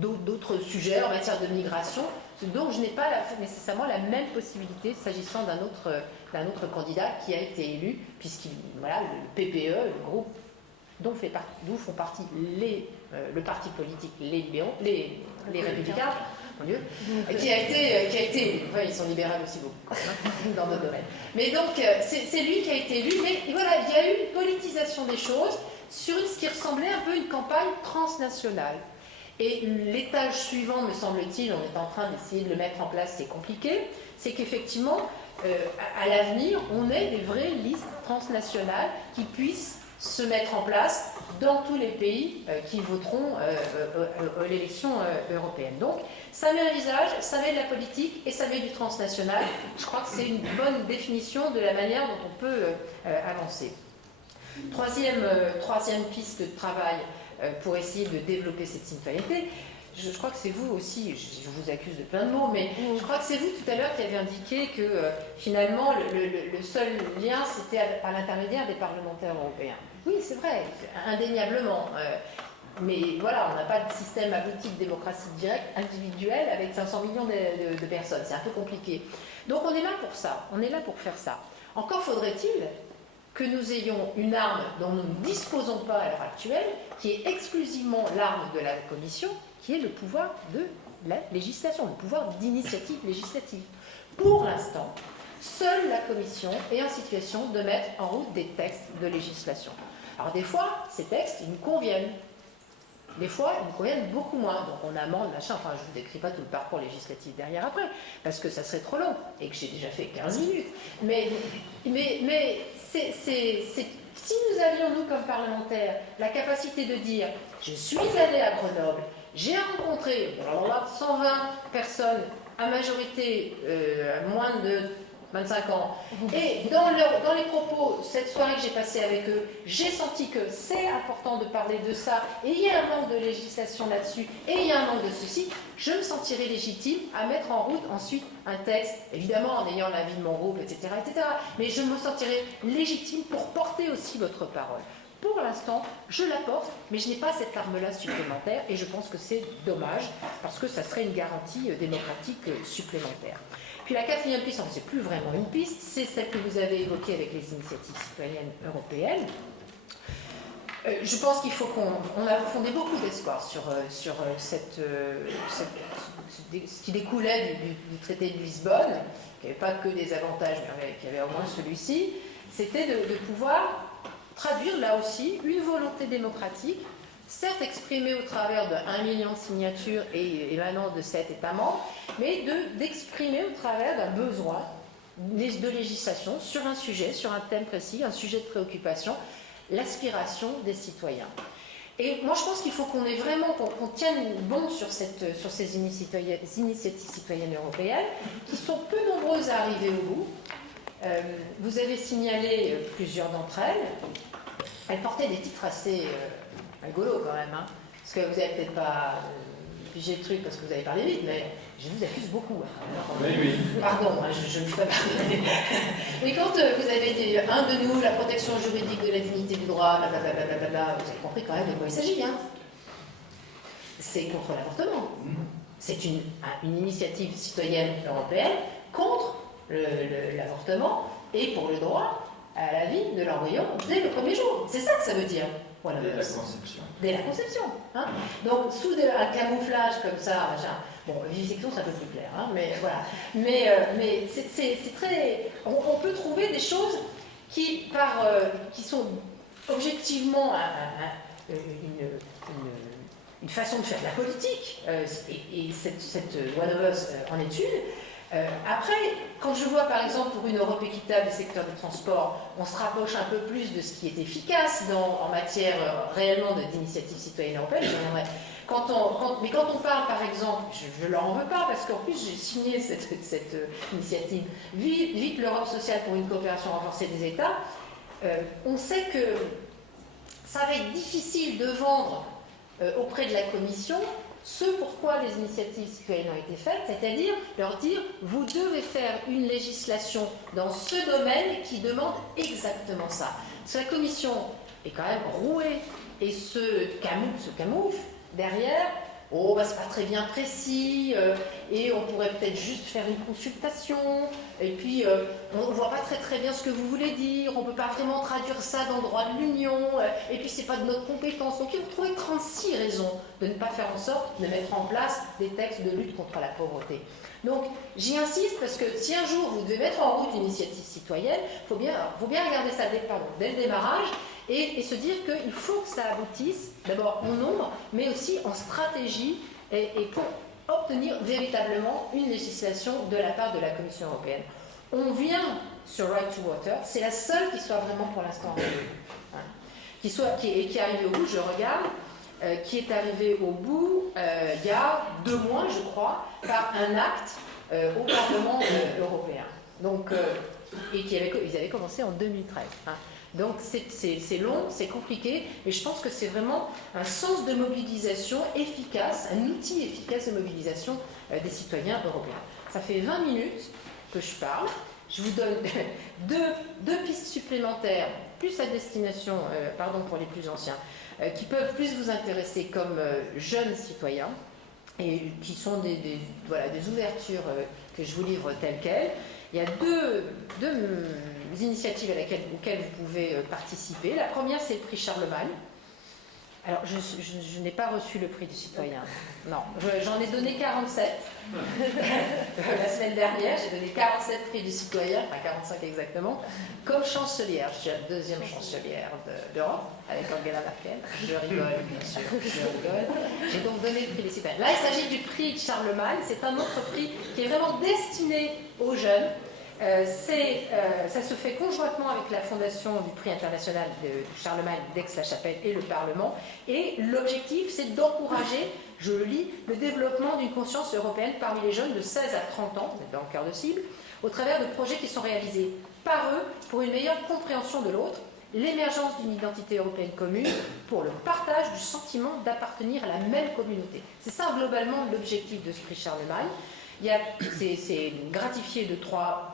d'autres sujets en matière de migration, donc je n'ai pas nécessairement la même possibilité s'agissant d'un autre candidat qui a été élu, puisqu'il, voilà, le PPE, le groupe d'où font partie le parti politique, les Républicains, mon Dieu, qui a été, enfin, ils sont libéraux aussi beaucoup, dans d'autres domaines. Mais donc, c'est lui qui a été élu, mais voilà, il y a eu une politisation des choses sur ce qui ressemblait un peu à une campagne transnationale. Et l'étage suivant, me semble-t-il, on est en train d'essayer de le mettre en place, c'est compliqué, c'est qu'effectivement, à l'avenir, on ait des vraies listes transnationales qui puissent se mettre en place dans tous les pays qui voteront à l'élection européenne. Donc, ça met un visage, ça met de la politique et ça met du transnational. Je crois que c'est une bonne définition de la manière dont on peut avancer. Troisième piste de travail pour essayer de développer cette citoyenneté. Je crois que c'est vous aussi, je vous accuse de plein de mots, mais je crois que c'est vous tout à l'heure qui avez indiqué que finalement le seul lien c'était par l'intermédiaire des parlementaires européens. Oui, c'est vrai, indéniablement. Mais voilà, on n'a pas de système abouti de démocratie directe individuelle avec 500 millions de personnes. C'est un peu compliqué. Donc on est là pour ça, on est là pour faire ça. Encore faudrait-il que nous ayons une arme dont nous ne disposons pas à l'heure actuelle, qui est exclusivement l'arme de la Commission, qui est le pouvoir de la législation, le pouvoir d'initiative législative. Pour l'instant, seule la Commission est en situation de mettre en route des textes de législation. Alors des fois, ces textes, ils nous conviennent. Des fois, ils nous conviennent beaucoup moins. Donc on amende, machin, enfin je ne vous décris pas tout le parcours législatif derrière après, parce que ça serait trop long, et que j'ai déjà fait 15 minutes. Mais si nous avions, nous, comme parlementaires, la capacité de dire « je suis allé à Grenoble, j'ai rencontré 120 personnes, à majorité moins de 25 ans, et dans les propos, cette soirée que j'ai passée avec eux, j'ai senti que c'est important de parler de ça, et il y a un manque de législation là-dessus, et il y a un manque de ceci, je me sentirais légitime à mettre en route ensuite un texte, évidemment en ayant l'avis de mon groupe, etc., etc., mais je me sentirais légitime pour porter aussi votre parole. Pour l'instant, je la porte, mais je n'ai pas cette arme-là supplémentaire, et je pense que c'est dommage, parce que ça serait une garantie démocratique supplémentaire. Puis la quatrième piste, c'est plus vraiment une piste, c'est celle que vous avez évoquée avec les initiatives citoyennes européennes. Je pense qu'il faut qu'on a fondé beaucoup d'espoir sur ce qui découlait du traité de Lisbonne, qui n'avait pas que des avantages, mais qui avait au moins celui-ci, c'était de pouvoir traduire là aussi une volonté démocratique, certes exprimée au travers de 1 million de signatures et émanant de 7 États membres, mais d'exprimer au travers d'un besoin de législation sur un sujet, sur un thème précis, un sujet de préoccupation, l'aspiration des citoyens. Et moi je pense qu'il faut qu'on tienne bon sur ces initiatives citoyennes européennes, qui sont peu nombreuses à arriver au bout. Vous avez signalé plusieurs d'entre elles. Elles portaient des titres assez rigolos quand même, hein, parce que vous n'avez peut-être pas piger le truc parce que vous avez parlé vite, mais je vous accuse beaucoup. Oui, oui. Pardon, je ne me fais pas pardonner. Mais quand vous avez dit un de nous, la protection juridique de la dignité du droit, blablabla, vous avez compris quand même de quoi il s'agit. Hein. C'est contre l'avortement. C'est une initiative citoyenne européenne contre l'avortement et pour le droit à la vie de l'embryon dès le premier jour. C'est ça que ça veut dire. Voilà. Dès la conception. Dès la conception. Hein. Donc, sous un camouflage comme ça, machin, bon, vivisection, c'est un peu plus clair, hein, mais voilà. Mais c'est très... On peut trouver des choses qui sont objectivement une façon de faire de la politique, et cette One of Us en est une. Après, quand je vois par exemple pour une Europe équitable des secteurs du transport, on se rapproche un peu plus de ce qui est efficace en matière réellement d'initiative citoyenne européenne, je reviendrai. Mais quand on parle par exemple, je ne leur en veux pas parce qu'en plus j'ai signé cette initiative Vite l'Europe sociale pour une coopération renforcée des États, on sait que ça va être difficile de vendre auprès de la Commission ce pourquoi les initiatives citoyennes ont été faites, c'est-à-dire leur dire vous devez faire une législation dans ce domaine qui demande exactement ça. Parce que la Commission est quand même rouée et se camoufle derrière. Oh, bah, c'est pas très bien précis, et on pourrait peut-être juste faire une consultation, et puis on ne voit pas très bien ce que vous voulez dire, on ne peut pas vraiment traduire ça dans le droit de l'Union, et puis c'est pas de notre compétence. Donc ils vont trouver 36 raisons de ne pas faire en sorte de mettre en place des textes de lutte contre la pauvreté. Donc j'y insiste parce que si un jour vous devez mettre en route une initiative citoyenne, il faut bien regarder ça dès le démarrage, et se dire qu'il faut que ça aboutisse, d'abord en nombre, mais aussi en stratégie, et pour obtenir véritablement une législation de la part de la Commission européenne. On vient sur Right to Water, c'est la seule qui soit vraiment pour l'instant arrivée. Hein. Qui est arrivée au bout, je regarde, qui est arrivée au bout il y a 2 mois, je crois, par un acte au Parlement européen. Donc, et ils avaient commencé en 2013. Hein. Donc c'est long, c'est compliqué, mais je pense que c'est vraiment un sens de mobilisation efficace, un outil efficace de mobilisation des citoyens européens. Ça fait 20 minutes que je parle, je vous donne deux pistes supplémentaires, plus à destination, pour les plus anciens, qui peuvent plus vous intéresser comme jeunes citoyens, et qui sont des ouvertures que je vous livre telles quelles. Il y a deux initiatives auxquelles vous pouvez participer. La première, c'est le prix Charlemagne. Alors, je n'ai pas reçu le prix du citoyen. Non, j'en ai donné 47. La semaine dernière, j'ai donné 47 prix du citoyen, enfin 45 exactement, comme chancelière. Je suis la 2e chancelière d'Europe, avec Angela Merkel. Je rigole, bien sûr, je rigole. J'ai donc donné le prix des citoyens. Là, il s'agit du prix de Charlemagne. C'est un autre prix qui est vraiment destiné aux jeunes. Ça se fait conjointement avec la fondation du prix international de Charlemagne d'Aix-la-Chapelle et le Parlement, et l'objectif c'est d'encourager, je le lis, le développement d'une conscience européenne parmi les jeunes de 16 à 30 ans, dans le cœur de cible, au travers de projets qui sont réalisés par eux pour une meilleure compréhension de l'autre, l'émergence d'une identité européenne commune, pour le partage du sentiment d'appartenir à la même communauté. C'est ça globalement l'objectif de ce prix Charlemagne. C'est gratifié de 3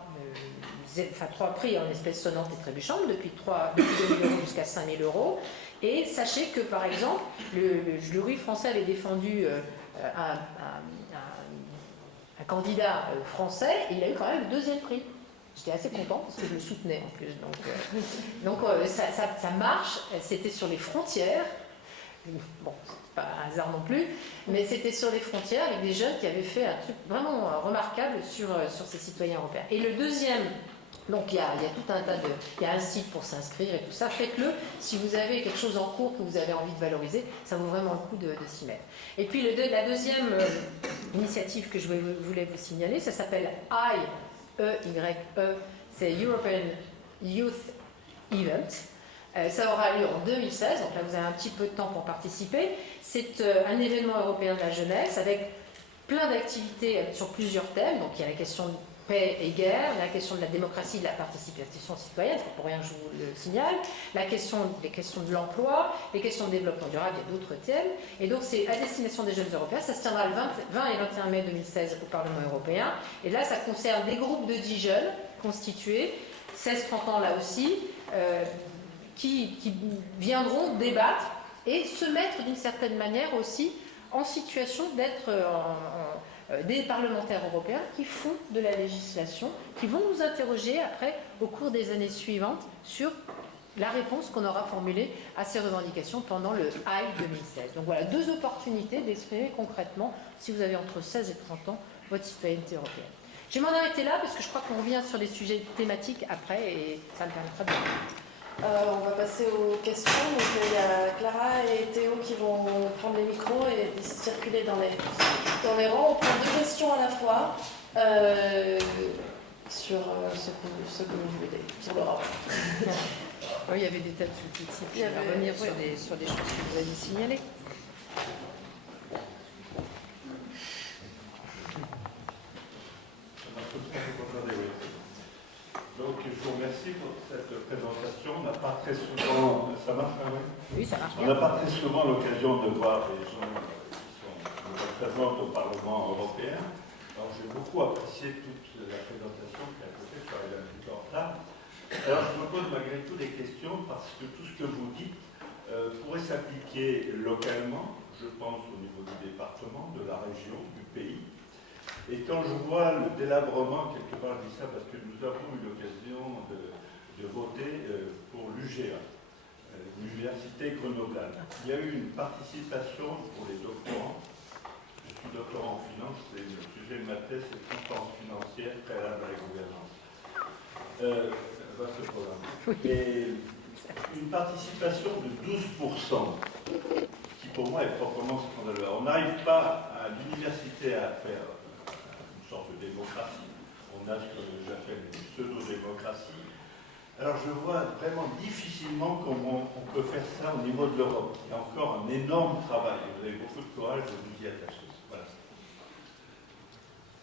prix en espèces sonnantes et trébuchantes, depuis 2 000 € jusqu'à 5 000 €. Et sachez que, par exemple, le jury français avait défendu un candidat français, et il a eu quand même le 2e prix. J'étais assez contente parce que je le soutenais en plus. Donc ça marche, c'était sur les frontières. Bon, c'est pas un hasard non plus, mais c'était sur les frontières avec des jeunes qui avaient fait un truc vraiment remarquable sur ces citoyens européens. Et le deuxième, donc il y a tout un tas il y a un site pour s'inscrire et tout ça, faites-le. Si vous avez quelque chose en cours que vous avez envie de valoriser, ça vaut vraiment le coup de s'y mettre. Et puis la deuxième initiative que je voulais vous signaler, ça s'appelle EYE, c'est European Youth Event. Ça aura lieu en 2016, donc là vous avez un petit peu de temps pour participer. C'est un événement européen de la jeunesse avec plein d'activités sur plusieurs thèmes. Donc il y a la question paix et guerre, la question de la démocratie, de la participation citoyenne, c'est pour rien que je vous le signale, les questions de l'emploi, les questions de développement durable, il y a d'autres thèmes. Et donc c'est à destination des jeunes Européens, ça se tiendra le 20 et 21 mai 2016 au Parlement européen. Et là, ça concerne des groupes de 10 jeunes constitués, 16-30 ans là aussi, qui viendront débattre et se mettre d'une certaine manière aussi en situation d'être des parlementaires européens qui font de la législation, qui vont nous interroger après, au cours des années suivantes, sur la réponse qu'on aura formulée à ces revendications pendant le AI 2016. Donc voilà, 2 opportunités d'exprimer concrètement, si vous avez entre 16 et 30 ans, votre citoyenneté européenne. Je vais m'en arrêter là, parce que je crois qu'on revient sur des sujets thématiques après, et ça me permettra de... On va passer aux questions. Donc, il y a Clara et Théo qui vont prendre les micros et circuler dans les rangs. On prend 2 questions à la fois sur ce que vous voulez, sur l'Europe. Oui, il y avait des tas de sous-titres. Je vais revenir sur des choses que vous avez signalées. Donc, je vous remercie pour cette présentation. On n'a pas très souvent, ça marche, hein, oui? Oui, ça marche On bien. n'a pas très souvent l'occasion de voir des gens qui nous représentent au Parlement européen. Alors, j'ai beaucoup apprécié toute la présentation qui a été faite, je suis arrivé un petit peu en retard. Alors, je me pose malgré tout des questions parce que tout ce que vous dites pourrait s'appliquer localement, je pense au niveau du département, de la région, du pays. Et quand je vois le délabrement, quelque part je dis ça parce que nous avons eu l'occasion de voter pour l'UGA, l'Université Grenobloise. Il y a eu une participation pour les doctorants. Je suis doctorant en finance, et le sujet de ma thèse c'est transparence financière préalable à la gouvernance. Vaste programme. Et une participation de 12%, qui pour moi est proprement scandaleux. On n'arrive pas à l'université à faire sorte de démocratie. On a ce que j'appelle une pseudo-démocratie. Alors je vois vraiment difficilement comment on peut faire ça au niveau de l'Europe. Il y a encore un énorme travail. Vous avez beaucoup de courage de vous y attacher. Voilà.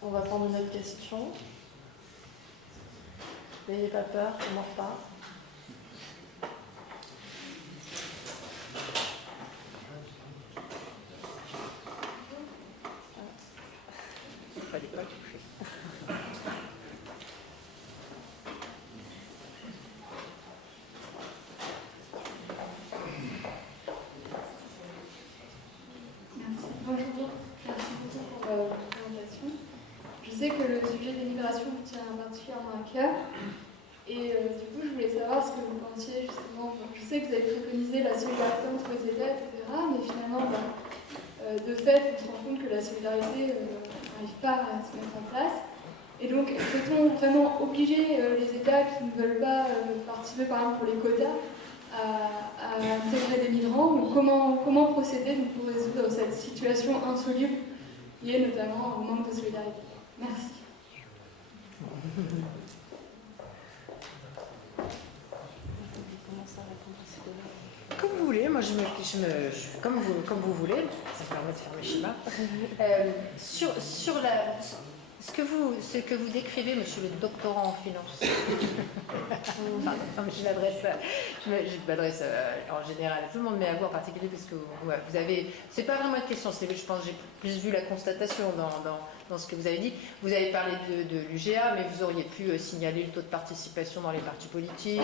On va prendre une autre question. N'ayez pas peur, on n'en repart. Pas d'époque. Merci. Bonjour, merci beaucoup pour votre présentation. Je sais que le sujet des migrations vous tient particulièrement à cœur. Et du coup, je voulais savoir ce que vous pensiez justement. Je sais que vous avez préconisé la solidarité entre les États, etc. Mais finalement, de fait, on se rend compte que la solidarité n'arrive pas à se mettre en place. Et donc, peut-on vraiment obliger les États qui ne veulent pas participer, par exemple, pour les quotas, à intégrer des migrants? Donc, comment procéder donc, pour résoudre cette situation insoluble liée notamment au manque de solidarité? Merci. Comme vous voulez, moi comme vous voulez, ça me permet de faire mes schémas. Ce que vous décrivez, monsieur le doctorant en finance, je m'adresse en général à tout le monde, mais à vous en particulier, parce que vous avez, c'est pas vraiment une question, je pense que j'ai plus vu la constatation dans ce que vous avez dit. Vous avez parlé de l'UGA, mais vous auriez pu signaler le taux de participation dans les partis politiques,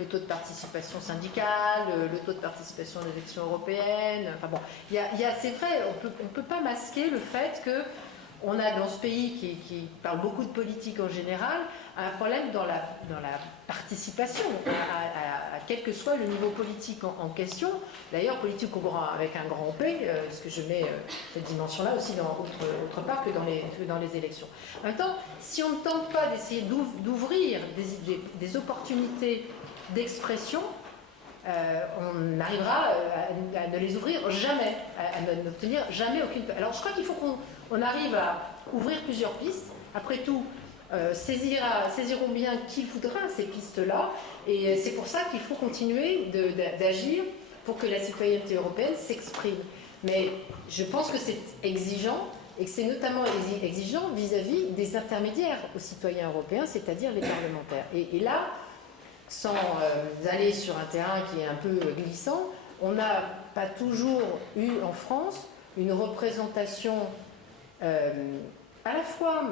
le taux de participation syndicale, le taux de participation aux élections européennes. Enfin bon, c'est vrai, on peut pas masquer le fait que on a dans ce pays qui parle beaucoup de politique en général, un problème dans la participation, à quel que soit le niveau politique en question. D'ailleurs, politique avec un grand P, parce que je mets cette dimension-là aussi autre part que dans les élections. En même temps, si on ne tente pas d'essayer d'ouvrir des opportunités d'expression, on n'arrivera à ne les ouvrir jamais, à n'obtenir jamais aucune... Alors je crois qu'il faut qu'on arrive à ouvrir plusieurs pistes. Après tout, saisiront bien qui voudra ces pistes-là, et c'est pour ça qu'il faut continuer d'agir pour que la citoyenneté européenne s'exprime. Mais je pense que c'est exigeant et que c'est notamment exigeant vis-à-vis des intermédiaires aux citoyens européens, c'est-à-dire les parlementaires. Et là, sans aller sur un terrain qui est un peu glissant, on n'a pas toujours eu en France une représentation à la fois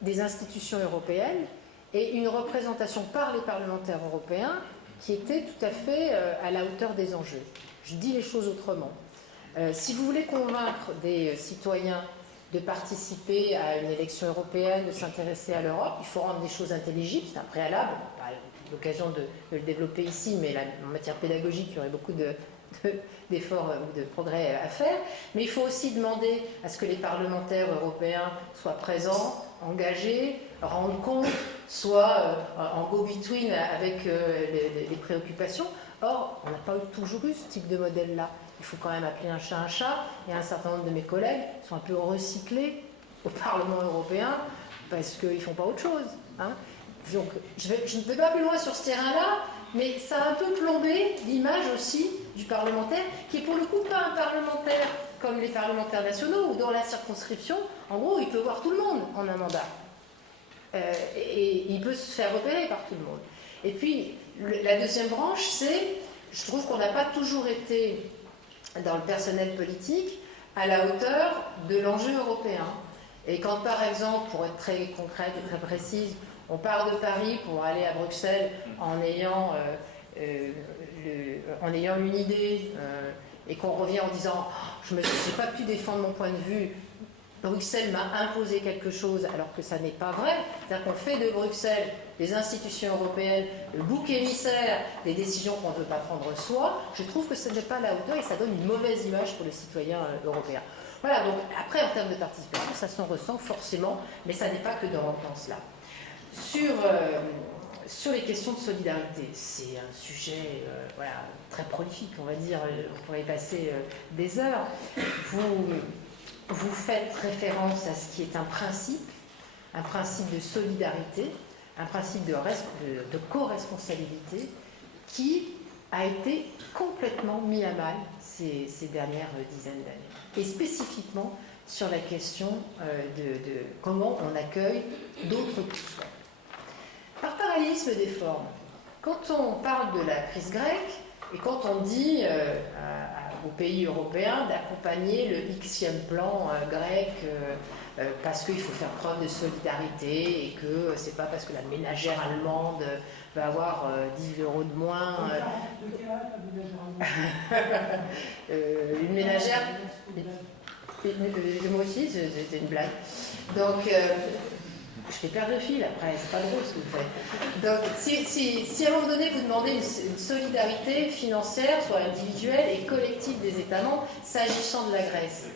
des institutions européennes et une représentation par les parlementaires européens qui était tout à fait à la hauteur des enjeux. Je dis les choses autrement. Si vous voulez convaincre des citoyens de participer à une élection européenne, de s'intéresser à l'Europe, il faut rendre des choses intelligibles, c'est un préalable. Pas l'occasion de le développer ici, mais en matière pédagogique, il y aurait beaucoup d'efforts ou de progrès à faire. Mais il faut aussi demander à ce que les parlementaires européens soient présents, engagés, rendent compte, soient en go-between avec les préoccupations. Or, on n'a pas toujours eu ce type de modèle-là. Il faut quand même appeler un chat un chat. Il y a un certain nombre de mes collègues qui sont un peu recyclés au Parlement européen parce qu'ils ne font pas autre chose. Hein. Donc, je ne vais pas plus loin sur ce terrain-là, mais ça a un peu plombé l'image aussi du parlementaire, qui est pour le coup pas un parlementaire comme les parlementaires nationaux, où dans la circonscription, en gros, il peut voir tout le monde en un mandat. Et il peut se faire repérer par tout le monde. Et puis, la deuxième branche, c'est, je trouve qu'on n'a pas toujours été, dans le personnel politique, à la hauteur de l'enjeu européen. Et quand, par exemple, pour être très concrète et très précise, on part de Paris pour aller à Bruxelles en ayant une idée et qu'on revient en disant « je n'ai pas pu défendre mon point de vue, Bruxelles m'a imposé quelque chose » alors que ça n'est pas vrai. C'est-à-dire qu'on fait de Bruxelles, des institutions européennes, le bouc émissaire des décisions qu'on ne veut pas prendre soi. Je trouve que ce n'est pas à la hauteur et ça donne une mauvaise image pour les citoyens européens. Voilà, donc après en termes de participation, ça s'en ressent forcément, mais ça n'est pas que dans cela. Sur les questions de solidarité, c'est un sujet très prolifique, on va dire, on pourrait y passer des heures. Vous faites référence à ce qui est un principe de solidarité, un principe de co-responsabilité qui a été complètement mis à mal ces dernières dizaines d'années. Et spécifiquement sur la question de comment on accueille d'autres cultures. Par parallélisme des formes, quand on parle de la crise grecque et quand on dit aux pays européens d'accompagner le Xème plan grec parce qu'il faut faire preuve de solidarité et que c'est pas parce que la ménagère allemande va avoir 10 € de moins. Une ménagère. Moi aussi, c'était une blague. Donc. Je fais perdre le fil après, c'est pas drôle ce que vous faites. Donc, si à un moment donné vous demandez une solidarité financière, soit individuelle et collective des États membres, s'agissant de la Grèce,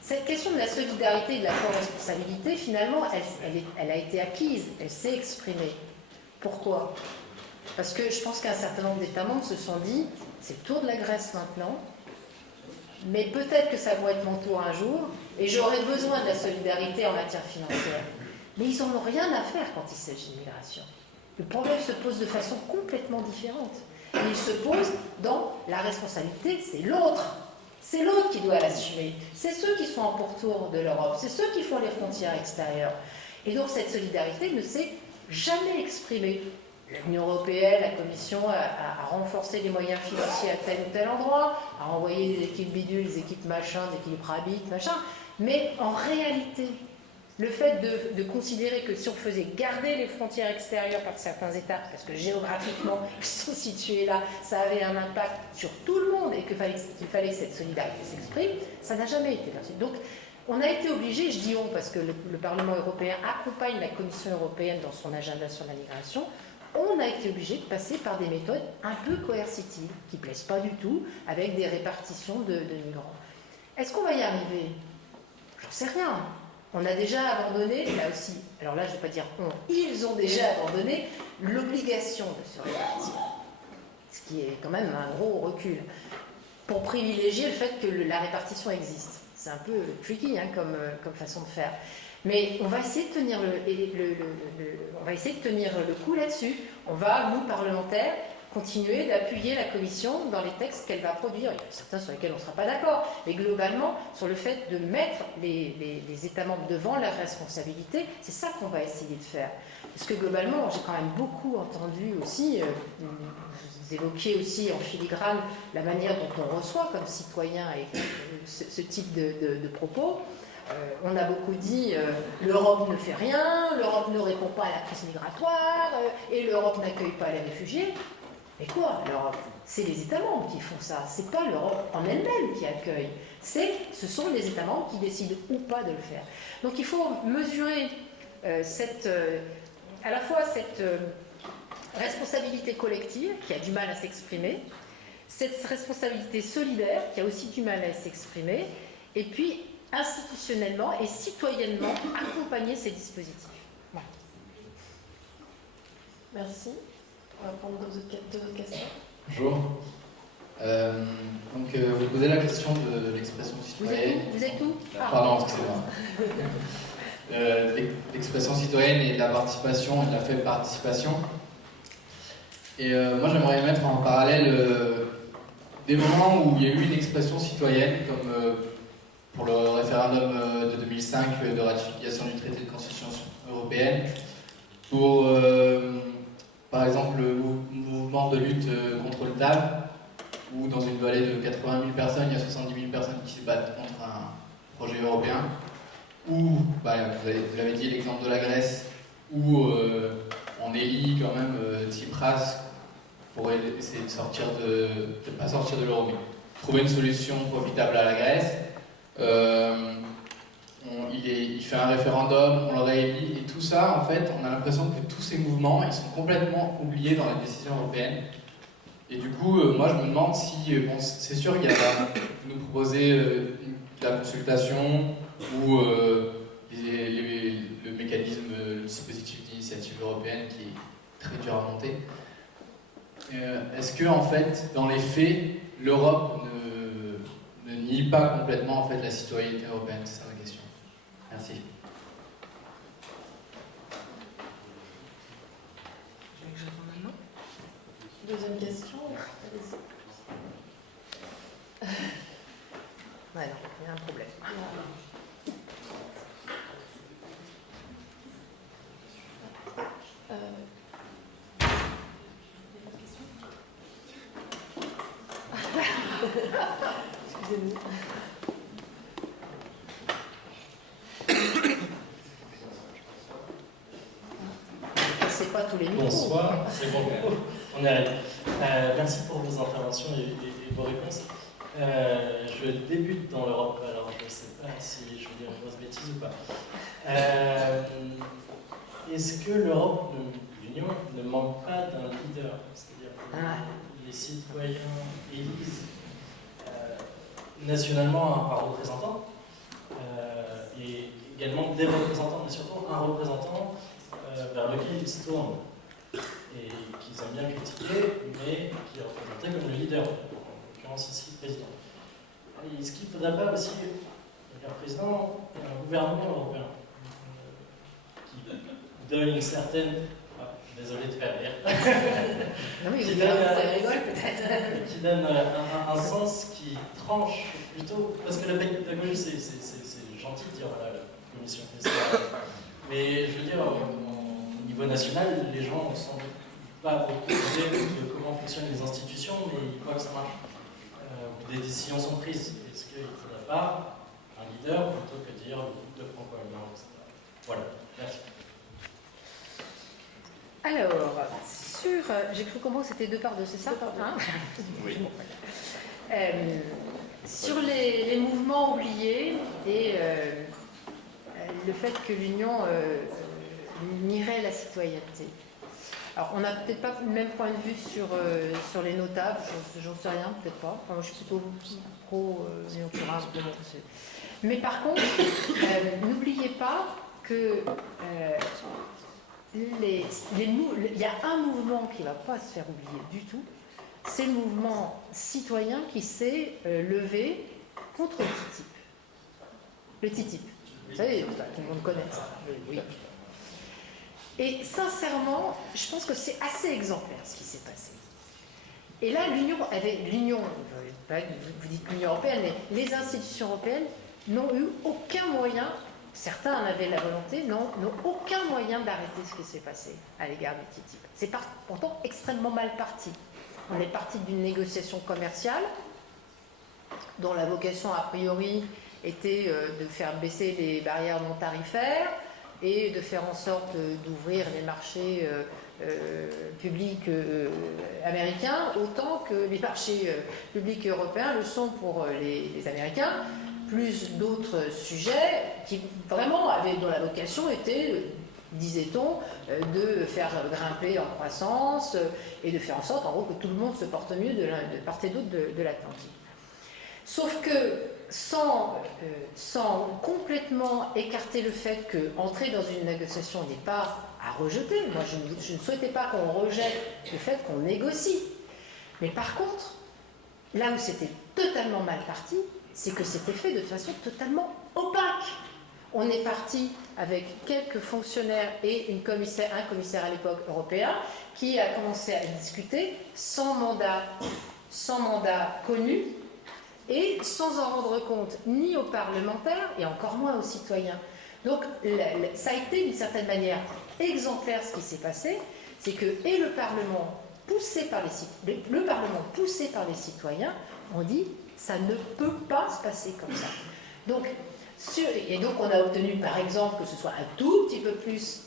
cette question de la solidarité et de la co-responsabilité, finalement, elle a été acquise, elle s'est exprimée. Pourquoi ? Parce que je pense qu'un certain nombre d'États membres se sont dit, c'est le tour de la Grèce maintenant, mais peut-être que ça va être mon tour un jour, et j'aurai besoin de la solidarité en matière financière. Mais ils n'en ont rien à faire quand il s'agit de migration. Le problème se pose de façon complètement différente. Et il se pose dans la responsabilité, c'est l'autre. C'est l'autre qui doit l'assumer. C'est ceux qui sont en pourtour de l'Europe. C'est ceux qui font les frontières extérieures. Et donc cette solidarité ne s'est jamais exprimée. L'Union européenne, la Commission a renforcé les moyens financiers à tel ou tel endroit, a envoyé des équipes bidules, des équipes machin, des équipes rabbit, machin. Mais en réalité, le fait de considérer que si on faisait garder les frontières extérieures par certains États, parce que géographiquement ils sont situés là, ça avait un impact sur tout le monde et qu'il fallait que cette solidarité s'exprime, ça n'a jamais été possible. Donc on a été obligé, je dis on parce que le Parlement européen accompagne la Commission européenne dans son agenda sur la migration, on a été obligé de passer par des méthodes un peu coercitives, qui ne plaisent pas du tout, avec des répartitions de migrants. Est-ce qu'on va y arriver ? J'en sais rien. On a déjà abandonné, là aussi, alors là je ne vais pas dire on, ils ont déjà abandonné l'obligation de se répartir. Ce qui est quand même un gros recul. Pour privilégier le fait que la répartition existe. C'est un peu tricky comme façon de faire. Mais on va essayer de tenir on va essayer de tenir le coup là-dessus. On va, nous parlementaires, continuer d'appuyer la Commission dans les textes qu'elle va produire. Il y a certains sur lesquels on ne sera pas d'accord, mais globalement, sur le fait de mettre les États membres devant leurs responsabilités, c'est ça qu'on va essayer de faire. Parce que globalement, j'ai quand même beaucoup entendu aussi, vous évoquiez aussi en filigrane la manière dont on reçoit comme citoyen et ce type de propos. On a beaucoup dit l'Europe ne fait rien, l'Europe ne répond pas à la crise migratoire et l'Europe n'accueille pas les réfugiés. Mais quoi, l'Europe? C'est les États membres qui font ça, c'est pas l'Europe en elle-même qui accueille, ce sont les États membres qui décident ou pas de le faire. Donc il faut mesurer à la fois cette responsabilité collective qui a du mal à s'exprimer, cette responsabilité solidaire qui a aussi du mal à s'exprimer, et puis institutionnellement et citoyennement accompagner ces dispositifs. Voilà. Merci. On va prendre deux autres questions. Bonjour. Vous posez la question de l'expression citoyenne. Vous êtes où? Pardon, excusez-moi. L'expression citoyenne et de la participation et de la faible participation. Et moi, j'aimerais mettre en parallèle des moments où il y a eu une expression citoyenne, comme pour le référendum de 2005 de ratification du traité de constitution européenne, pour par exemple le mouvement de lutte contre le TAP, où dans une vallée de 80 000 personnes, il y a 70 000 personnes qui se battent contre un projet européen, ou, vous l'avez dit, l'exemple de la Grèce, où on élit quand même Tsipras pour essayer de sortir pas sortir de l'euro, mais trouver une solution profitable à la Grèce. Il fait un référendum, on le réélit, et tout ça, en fait, on a l'impression que tous ces mouvements, ils sont complètement oubliés dans les décisions européennes. Et du coup, moi, je me demande si, bon, c'est sûr, il y a nous proposer la consultation ou le mécanisme, le dispositif d'initiative européenne qui est très dur à monter. Est-ce que, en fait, dans les faits, l'Europe ne nie pas complètement en fait la citoyenneté européenne? C'est ça ma question. Merci. Deuxième question. Allez-y. Ouais, non, il y a un problème. Excusez-nous. C'est pas tous les micros. Bonsoir, c'est bon, on est arrivé. Merci pour vos interventions et vos réponses. Je débute dans l'Europe, alors je ne sais pas si je vais dire une grosse bêtise ou pas. Est-ce que l'Europe, l'Union, ne manque pas d'un leader? C'est-à-dire que les citoyens élisent nationalement un représentant et également des représentants, mais surtout un représentant vers lequel ils se tournent et qu'ils aiment bien critiquer, mais qui est représenté comme le leader, en l'occurrence ici le président. Est-ce qu'il ne faudrait pas aussi, le président, un gouvernement européen qui donne une certaine... désolé de faire rire. Non, mais qui donne un sens qui tranche plutôt. Parce que la pédagogie, c'est gentil de dire voilà, la commission fait ça. Mais je veux dire, au niveau national, les gens ne sont pas beaucoup idée de comment fonctionnent les institutions, mais ils voient que ça marche. Des décisions sont prises. Est-ce qu'il ne faudrait pas un leader plutôt que dire le groupe de franco-allemands, etc. Voilà, merci. Alors, j'ai cru comprendre que c'était 2 par 2, c'est ça? Oui. Sur les mouvements oubliés et le fait que l'Union nierait la citoyenneté. Alors, on n'a peut-être pas le même point de vue sur les notables, j'en sais rien, peut-être pas. Enfin, moi, je suis plutôt pro-Union Turin, mais par contre, n'oubliez pas que il y a un mouvement qui ne va pas se faire oublier du tout, c'est le mouvement citoyen qui s'est levé contre le TTIP. Le TTIP. Vous savez, tout le monde connaît ça. Oui. Et sincèrement, je pense que c'est assez exemplaire ce qui s'est passé. Et là, vous dites l'Union européenne, mais les institutions européennes n'ont eu aucun moyen, certains en avaient la volonté, n'ont aucun moyen d'arrêter ce qui s'est passé à l'égard du TTIP. C'est pourtant extrêmement mal parti. On est parti d'une négociation commerciale dont la vocation a priori était de faire baisser les barrières non tarifaires et de faire en sorte d'ouvrir les marchés publics américains autant que les marchés publics européens le sont pour les Américains, plus d'autres sujets qui vraiment dont la vocation était, disait-on, de faire grimper en croissance et de faire en sorte en gros que tout le monde se porte mieux de part et d'autre de l'Atlantique. Sauf que sans complètement écarter le fait qu'entrer dans une négociation n'est pas à rejeter. Moi, je ne souhaitais pas qu'on rejette le fait qu'on négocie. Mais par contre, là où c'était totalement mal parti, c'est que c'était fait de façon totalement opaque. On est parti avec quelques fonctionnaires et un commissaire à l'époque européen, qui a commencé à discuter sans mandat connu, et sans en rendre compte ni aux parlementaires et encore moins aux citoyens. Donc ça a été d'une certaine manière exemplaire ce qui s'est passé, c'est que le Parlement poussé par les citoyens ont dit ça ne peut pas se passer comme ça. Donc on a obtenu par exemple que ce soit un tout petit peu plus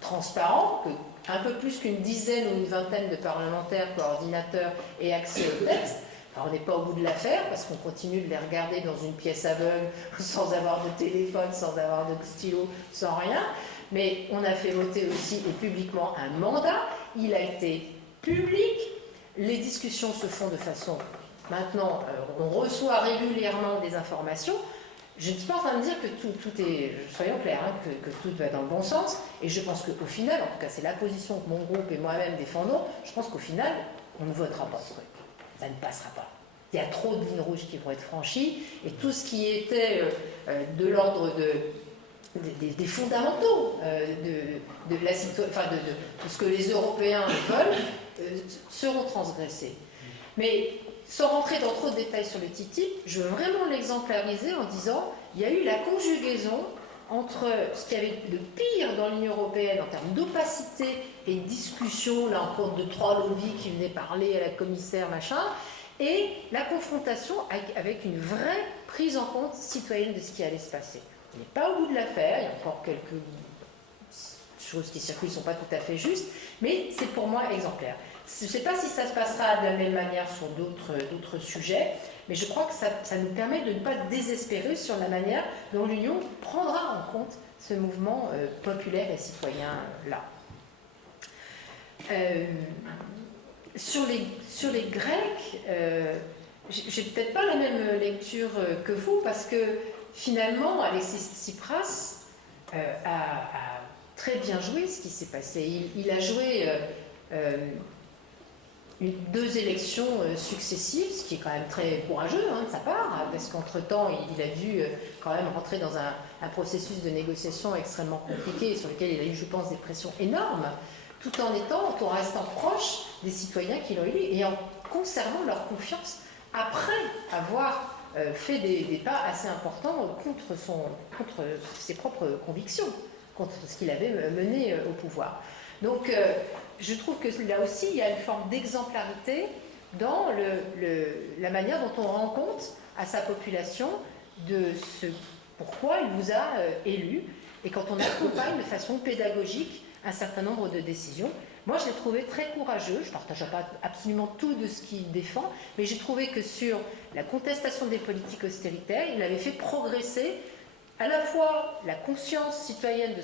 transparent, un peu plus qu'une dizaine ou une vingtaine de parlementaires coordinateurs aient accès au texte. Alors, on n'est pas au bout de l'affaire parce qu'on continue de les regarder dans une pièce aveugle, sans avoir de téléphone, sans avoir de stylo, sans rien. Mais on a fait voter aussi et publiquement un mandat. Il a été public. Les discussions se font de façon... Maintenant, on reçoit régulièrement des informations. Je ne suis pas en train de dire que tout est... Soyons clairs, hein, que tout va dans le bon sens. Et je pense qu'au final, en tout cas c'est la position que mon groupe et moi-même défendons, je pense qu'au final, on ne votera pas ce truc. Ça ne passera pas. Il y a trop de lignes rouges qui vont être franchies et tout ce qui était de l'ordre des fondamentaux de tout ce que les Européens veulent seront transgressés. Mais sans rentrer dans trop de détails sur le TTIP, je veux vraiment l'exemplariser en disant il y a eu la conjugaison entre ce qu'il y avait de pire dans l'Union européenne en termes d'opacité et de discussion, là encore de 3 lobbies qui venaient parler à la commissaire, machin, et la confrontation avec une vraie prise en compte citoyenne de ce qui allait se passer. On n'est pas au bout de l'affaire, il y a encore quelques choses qui circulent, qui ne sont pas tout à fait justes, mais c'est pour moi exemplaire. Je ne sais pas si ça se passera de la même manière sur d'autres sujets, mais je crois que ça nous permet de ne pas désespérer sur la manière dont l'Union prendra en compte ce mouvement populaire et citoyen-là. Sur les Grecs, j'ai peut-être pas la même lecture que vous, parce que finalement, Alexis Tsipras a très bien joué ce qui s'est passé. Il a joué 2 élections successives, ce qui est quand même très courageux de sa part, parce qu'entre-temps, il a dû quand même rentrer dans un processus de négociation extrêmement compliqué, sur lequel il a eu, je pense, des pressions énormes, tout en restant proche des citoyens qui l'ont élu et en conservant leur confiance après avoir fait des pas assez importants contre ses propres convictions, contre ce qu'il avait mené au pouvoir. Donc, je trouve que là aussi, il y a une forme d'exemplarité dans la manière dont on rend compte à sa population de ce pourquoi il vous a élu, et quand on accompagne de façon pédagogique un certain nombre de décisions. Moi, je l'ai trouvé très courageux. Je ne partage pas absolument tout de ce qu'il défend, mais j'ai trouvé que sur la contestation des politiques austéritaires, il avait fait progresser à la fois la conscience citoyenne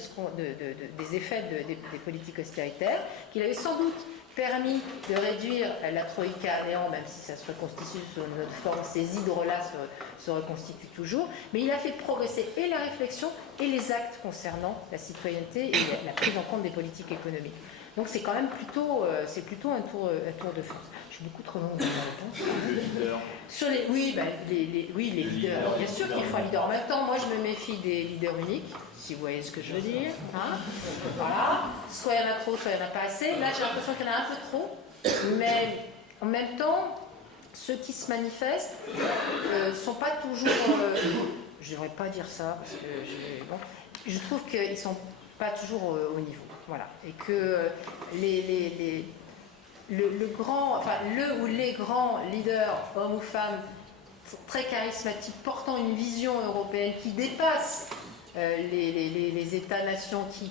des effets des politiques austéritaires, qu'il avait sans doute permis de réduire la troïka à néant, même si ça se reconstitue sous une autre forme, ces hydres-là se reconstituent toujours, mais il a fait progresser et la réflexion et les actes concernant la citoyenneté et la prise en compte des politiques économiques. Donc c'est quand même plutôt un tour de France. Je suis beaucoup trop longue dans la réponse. Sur les leaders. Bien sûr qu'il faut un leader. En même temps, moi je me méfie des leaders uniques, si vous voyez ce que je veux dire. Voilà. Soit il y en a trop, soit il n'y en a pas assez. Là, j'ai l'impression qu'il y en a un peu trop. Mais en même temps, ceux qui se manifestent sont pas toujours... je ne devrais pas dire ça, parce que je trouve qu'ils ne sont pas toujours au niveau. Voilà. Et que le ou les grands leaders, hommes ou femmes, très charismatiques, portant une vision européenne qui dépasse les États-nations, qui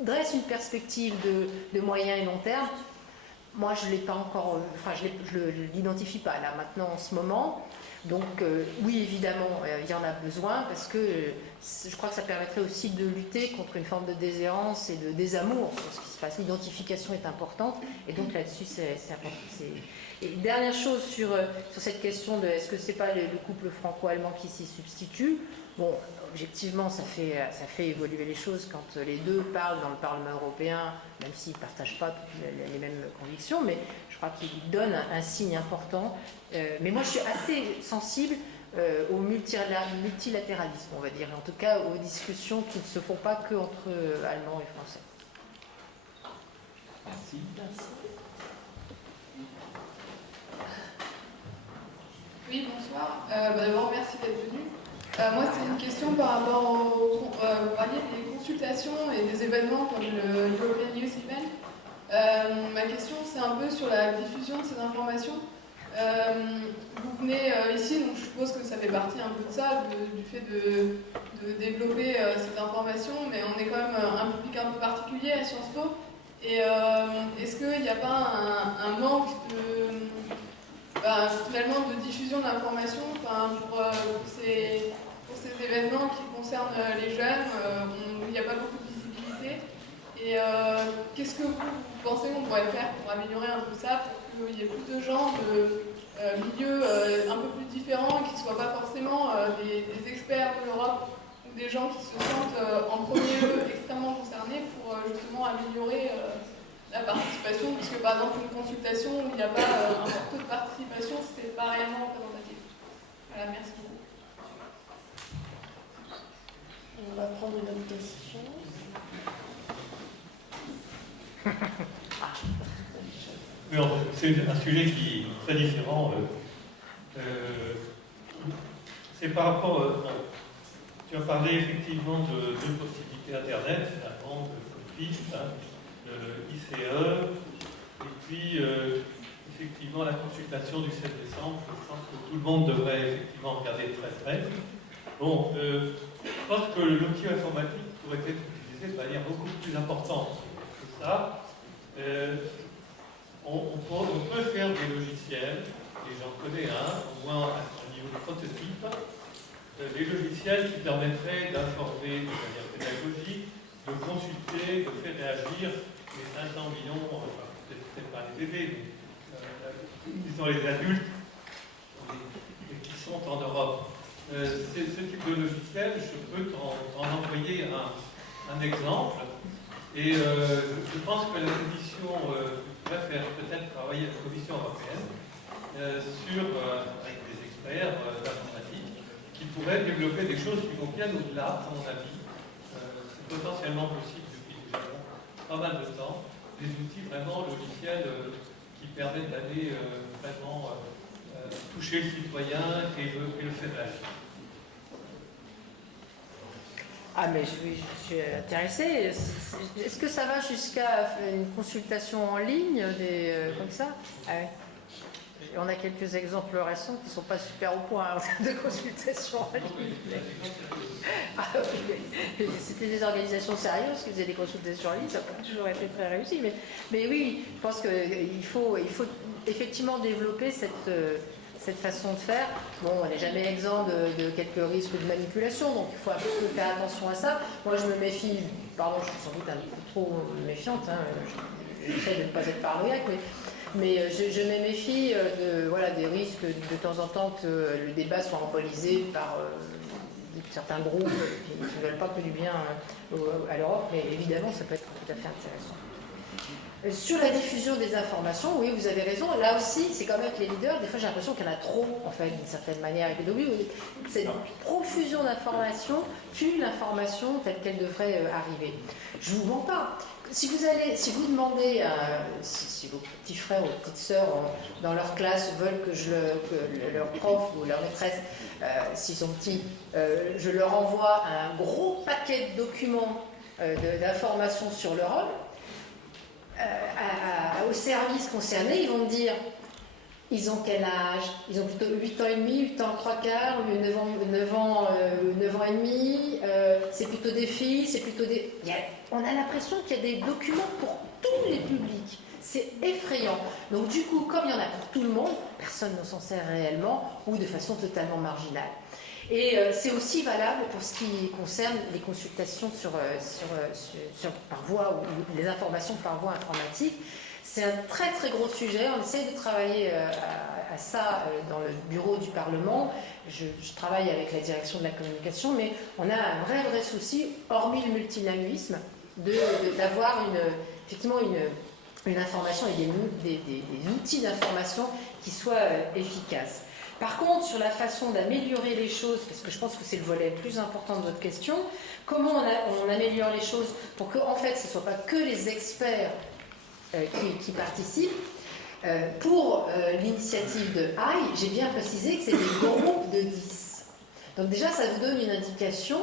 dressent une perspective de moyen et long terme, moi je ne l'ai pas encore, je ne l'identifie pas là maintenant en ce moment. Donc oui, évidemment, il y en a besoin parce que je crois que ça permettrait aussi de lutter contre une forme de déshérence et de désamour sur ce qui se passe. L'identification est importante et donc là-dessus, c'est important. Et dernière chose sur cette question de est-ce que c'est pas le couple franco-allemand qui s'y substitue. Bon, objectivement, ça fait évoluer les choses quand les deux parlent dans le Parlement européen, même s'ils ne partagent pas toutes les mêmes convictions, mais je crois qu'ils donnent un signe important. Mais moi, je suis assez sensible au multilatéralisme, on va dire, en tout cas aux discussions qui ne se font pas qu'entre Allemands et Français. Merci. Merci. Oui, bonsoir. D'abord, merci d'être venu. Moi, c'est une question par rapport vous parliez des consultations et des événements comme le European Youth Event. Ma question, c'est un peu sur la diffusion de ces informations. Vous venez ici, donc je suppose que ça fait partie un peu de ça, du fait de développer cette information, mais on est quand même un public un peu particulier à Sciences Po. Et est-ce qu'il n'y a pas un manque finalement de diffusion d'informations pour ces événements qui concernent les jeunes, où il n'y a pas beaucoup de visibilité. Et qu'est-ce que vous pensez qu'on pourrait faire pour améliorer un peu ça, pour qu'il y ait plus de gens de milieux un peu plus différents et qui ne soient pas forcément des experts de l'Europe ou des gens qui se sentent en premier lieu extrêmement concernés pour justement améliorer la participation, puisque par exemple une consultation où il n'y a pas un fort taux de participation, c'est pas réellement représentatif. Voilà, merci beaucoup. On va prendre une autre question. C'est un sujet qui est très différent. C'est par rapport... tu as parlé effectivement de deux possibilités Internet, finalement, de PIS, ICE, et puis effectivement la consultation du 7 décembre. Je pense que tout le monde devrait effectivement regarder très près. Bon, je pense que l'outil informatique pourrait être utilisé de manière beaucoup plus importante que ça. On peut faire des logiciels, et j'en connais un, au moins à un niveau de prototype, des logiciels qui permettraient d'informer de manière pédagogique, de consulter, de faire réagir les 500 millions, enfin, peut-être pas les bébés, mais disons les adultes qui sont en Europe. Ce type de logiciel, je peux t'en envoyer un exemple. Et je pense que la Commission pourrait faire peut-être travailler la Commission européenne avec des experts d'informatique qui pourraient développer des choses qui vont bien au-delà, à mon avis. C'est potentiellement possible depuis déjà pas mal de temps. Des outils vraiment logiciels qui permettent d'aller vraiment toucher le citoyen et le faire réagir. Ah mais je suis intéressée. Est-ce que ça va jusqu'à une consultation en ligne comme ça? Ah oui. On a quelques exemples récents qui ne sont pas super au point de consultation en ligne. Ah, oui. C'était des organisations sérieuses qui faisaient des consultations en ligne, ça n'a pas toujours été très réussi. Mais oui, je pense qu'il faut effectivement développer cette façon de faire. Bon, on n'est jamais exempt de quelques risques de manipulation, donc il faut un peu faire attention à ça. Moi, je me méfie, pardon, je suis sans doute un peu trop méfiante, j'essaie de ne pas être paranoïaque, mais je me méfie des risques de temps en temps que le débat soit embolisé par certains groupes qui ne veulent pas que du bien à l'Europe, mais évidemment, ça peut être tout à fait intéressant. Sur la diffusion des informations, oui, vous avez raison. Là aussi, c'est comme avec les leaders, des fois j'ai l'impression qu'il y en a trop, en fait, d'une certaine manière. Cette profusion d'informations tue l'information telle qu'elle devrait arriver. Je ne vous mens pas. si vous demandez, si vos petits frères ou petites sœurs dans leur classe veulent que leur prof ou leur maîtresse, s'ils sont petits, je leur envoie un gros paquet de documents d'informations sur l'Europe, au service concerné, ils vont me dire, ils ont quel âge? Ils ont plutôt 8 ans et demi, 8 ans 3 quarts, 9 ans et demi, c'est plutôt des filles, c'est plutôt des... On a l'impression qu'il y a des documents pour tous les publics. C'est effrayant. Donc du coup, comme il y en a pour tout le monde, personne ne s'en sert réellement ou de façon totalement marginale. Et c'est aussi valable pour ce qui concerne les consultations par voie ou les informations par voie informatique. C'est un très très gros sujet. On essaye de travailler à ça dans le bureau du Parlement. Je travaille avec la direction de la communication, mais on a un vrai souci, hormis le multilinguisme, d'avoir effectivement une information et des outils d'information qui soient efficaces. Par contre, sur la façon d'améliorer les choses, parce que je pense que c'est le volet le plus important de votre question, comment on améliore les choses pour que, en fait, ce ne soit pas que les experts qui participent. Pour l'initiative de AI, j'ai bien précisé que c'est des groupes de 10. Donc déjà, ça vous donne une indication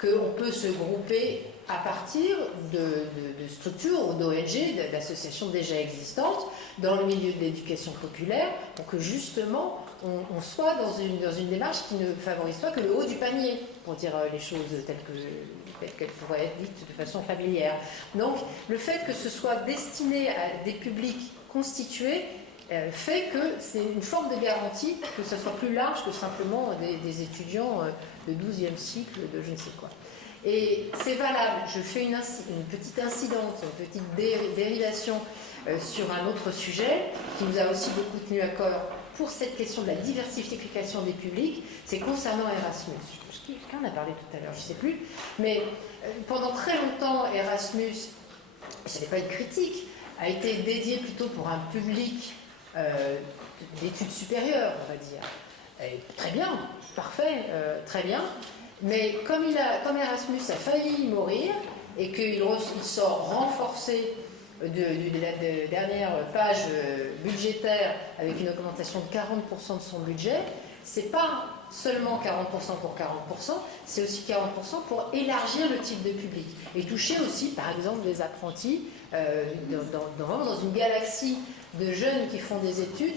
qu'on peut se grouper à partir de structures ou d'ONG, d'associations déjà existantes dans le milieu de l'éducation populaire, pour que justement on soit dans une démarche qui ne favorise pas que le haut du panier, pour dire les choses telles qu'elles pourraient être dites de façon familière. Donc le fait que ce soit destiné à des publics constitués fait que c'est une forme de garantie que ce soit plus large que simplement des étudiants de 12e cycle de je ne sais quoi. Et c'est valable, je fais une petite incidente, une petite dérivation sur un autre sujet qui nous a aussi beaucoup tenu à cœur pour cette question de la diversification des publics, c'est concernant Erasmus. Quelqu'un en a parlé tout à l'heure, je ne sais plus, mais pendant très longtemps, Erasmus, ce n'est pas une critique, a été dédié plutôt pour un public d'études supérieures, on va dire. Et très bien, parfait, très bien. Mais comme Erasmus a failli mourir et qu'il sort renforcé de la dernière page budgétaire avec une augmentation de 40% de son budget, c'est pas seulement 40% pour 40%, c'est aussi 40% pour élargir le type de public et toucher aussi, par exemple, des apprentis dans une galaxie de jeunes qui font des études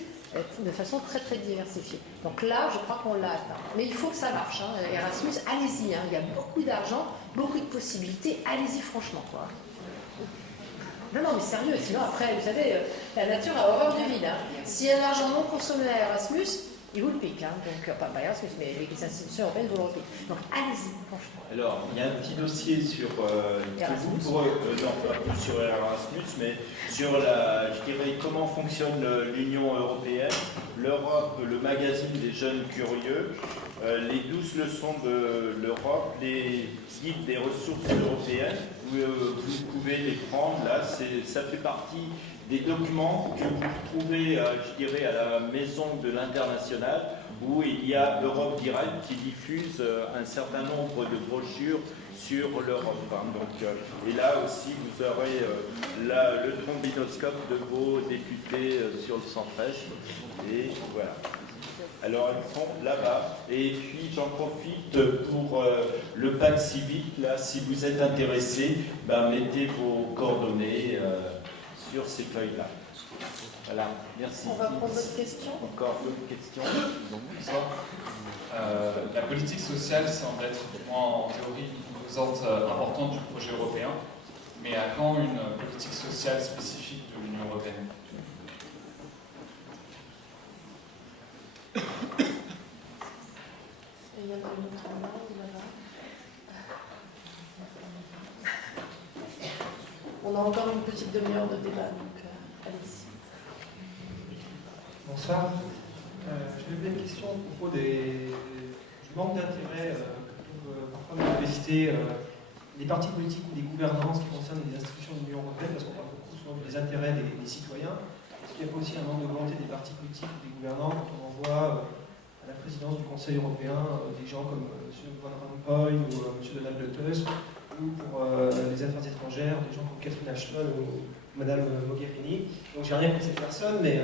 de façon très très diversifiée. Donc là, je crois qu'on l'a atteint. Mais il faut que ça marche. Hein. Erasmus, allez-y. Hein. Il y a beaucoup d'argent, beaucoup de possibilités. Allez-y franchement, quoi. Non, mais sérieux. Sinon, après, vous savez, la nature a horreur du vide. Hein. S'il y a de l'argent non consommé à Erasmus, il vous le pique. Hein. Donc, pas Erasmus, mais les institutions européennes vous le repiquent. Donc, allez-y, franchement. Alors, il y a un petit dossier sur Erasmus. Non, pas plus sur Erasmus, mais sur je dirais, comment fonctionne l'Union européenne, l'Europe, le magazine des jeunes curieux, les 12 leçons de l'Europe, les guides des ressources européennes. Vous pouvez les prendre là, ça fait partie des documents que vous trouvez, je dirais, à la maison de l'international, où il y a Europe Direct qui diffuse un certain nombre de brochures sur l'Europe. Hein. Donc, et là aussi, vous aurez le trombinoscope de vos députés sur le centre-est. Et voilà. Alors, elles sont là-bas. Et puis, j'en profite pour le pack civique. Là, si vous êtes intéressé, mettez vos coordonnées sur ces feuilles-là. Voilà, merci. On va prendre d'autres questions. Encore d'autres questions. La politique sociale semble être, en théorie, une composante importante du projet européen, mais à quand une politique sociale spécifique de l'Union européenne? Il y a une autre main, là-bas. On a encore une petite demi-heure de débat, donc allez-y. Bonsoir. Je vais une question à propos du manque d'intérêt que peuvent parfois manifester les partis politiques ou les gouvernances qui concernent les institutions de l'Union européenne, parce qu'on parle beaucoup souvent des intérêts des citoyens. Est-ce qu'il n'y a pas aussi un manque de volonté des partis politiques ou des gouvernants quand on envoie à la présidence du Conseil européen des gens comme M. Van Rompuy ou M. Donald Tusk, ou pour les affaires étrangères, des gens comme Catherine Ashton ou Madame Mogherini. Donc j'ai rien contre ces personnes, mais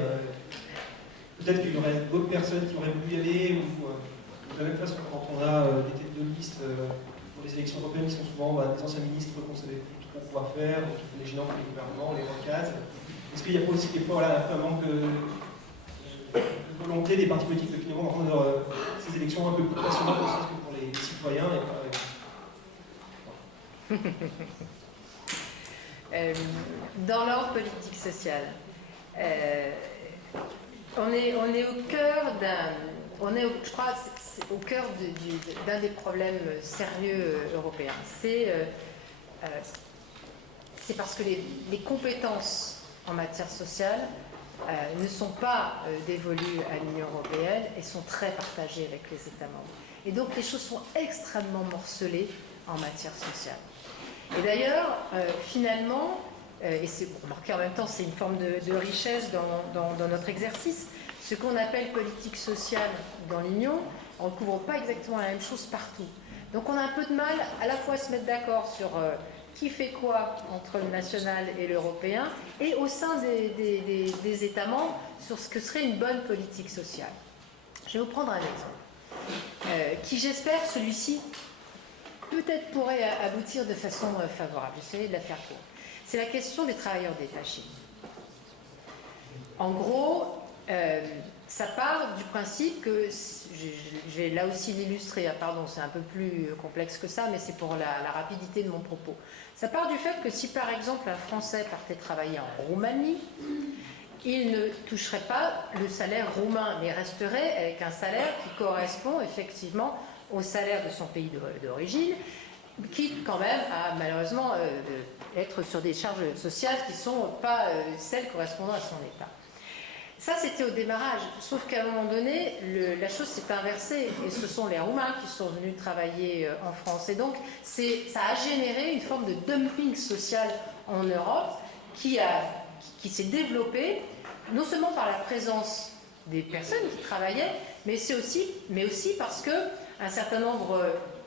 peut-être qu'il y aurait d'autres personnes qui auraient voulu y aller, ou de la même façon quand on a des têtes de liste pour les élections européennes qui sont souvent des anciens ministres qu'on ne savait plus trop quoi faire, qui font les gênants pour les gouvernements, les recasent. Est-ce qu'il n'y a pas aussi des fois un manque de volonté des partis politiques de finalement rendre ces élections un peu plus passionnantes aussi que pour les citoyens Dans l'ordre politique social, on est au cœur je crois, c'est au cœur d'un des problèmes sérieux européens. C'est parce que les compétences en matière sociale ne sont pas dévolues à l'Union européenne et sont très partagées avec les États membres. Et donc les choses sont extrêmement morcelées en matière sociale. Et d'ailleurs, finalement, et c'est remarquez en même temps, c'est une forme de richesse dans notre exercice, ce qu'on appelle politique sociale dans l'Union, on ne couvre pas exactement la même chose partout. Donc on a un peu de mal à la fois à se mettre d'accord sur qui fait quoi entre le national et l'européen, et au sein des États membres sur ce que serait une bonne politique sociale. Je vais vous prendre un exemple, qui j'espère, celui-ci, peut-être pourrait aboutir de façon favorable. J'essaie de la faire courte. C'est la question des travailleurs détachés. En gros, ça part du principe que, je vais là aussi l'illustrer, pardon, c'est un peu plus complexe que ça, mais c'est pour la rapidité de mon propos. Ça part du fait que si par exemple un Français partait travailler en Roumanie, il ne toucherait pas le salaire roumain, mais resterait avec un salaire qui correspond effectivement au salaire de son pays d'origine, quitte quand même à malheureusement être sur des charges sociales qui ne sont pas celles correspondant à son État. Ça, c'était au démarrage, sauf qu'à un moment donné, la chose s'est inversée, et ce sont les Roumains qui sont venus travailler en France. Et donc, ça a généré une forme de dumping social en Europe qui s'est développée, non seulement par la présence des personnes qui travaillaient, mais aussi parce qu'un certain nombre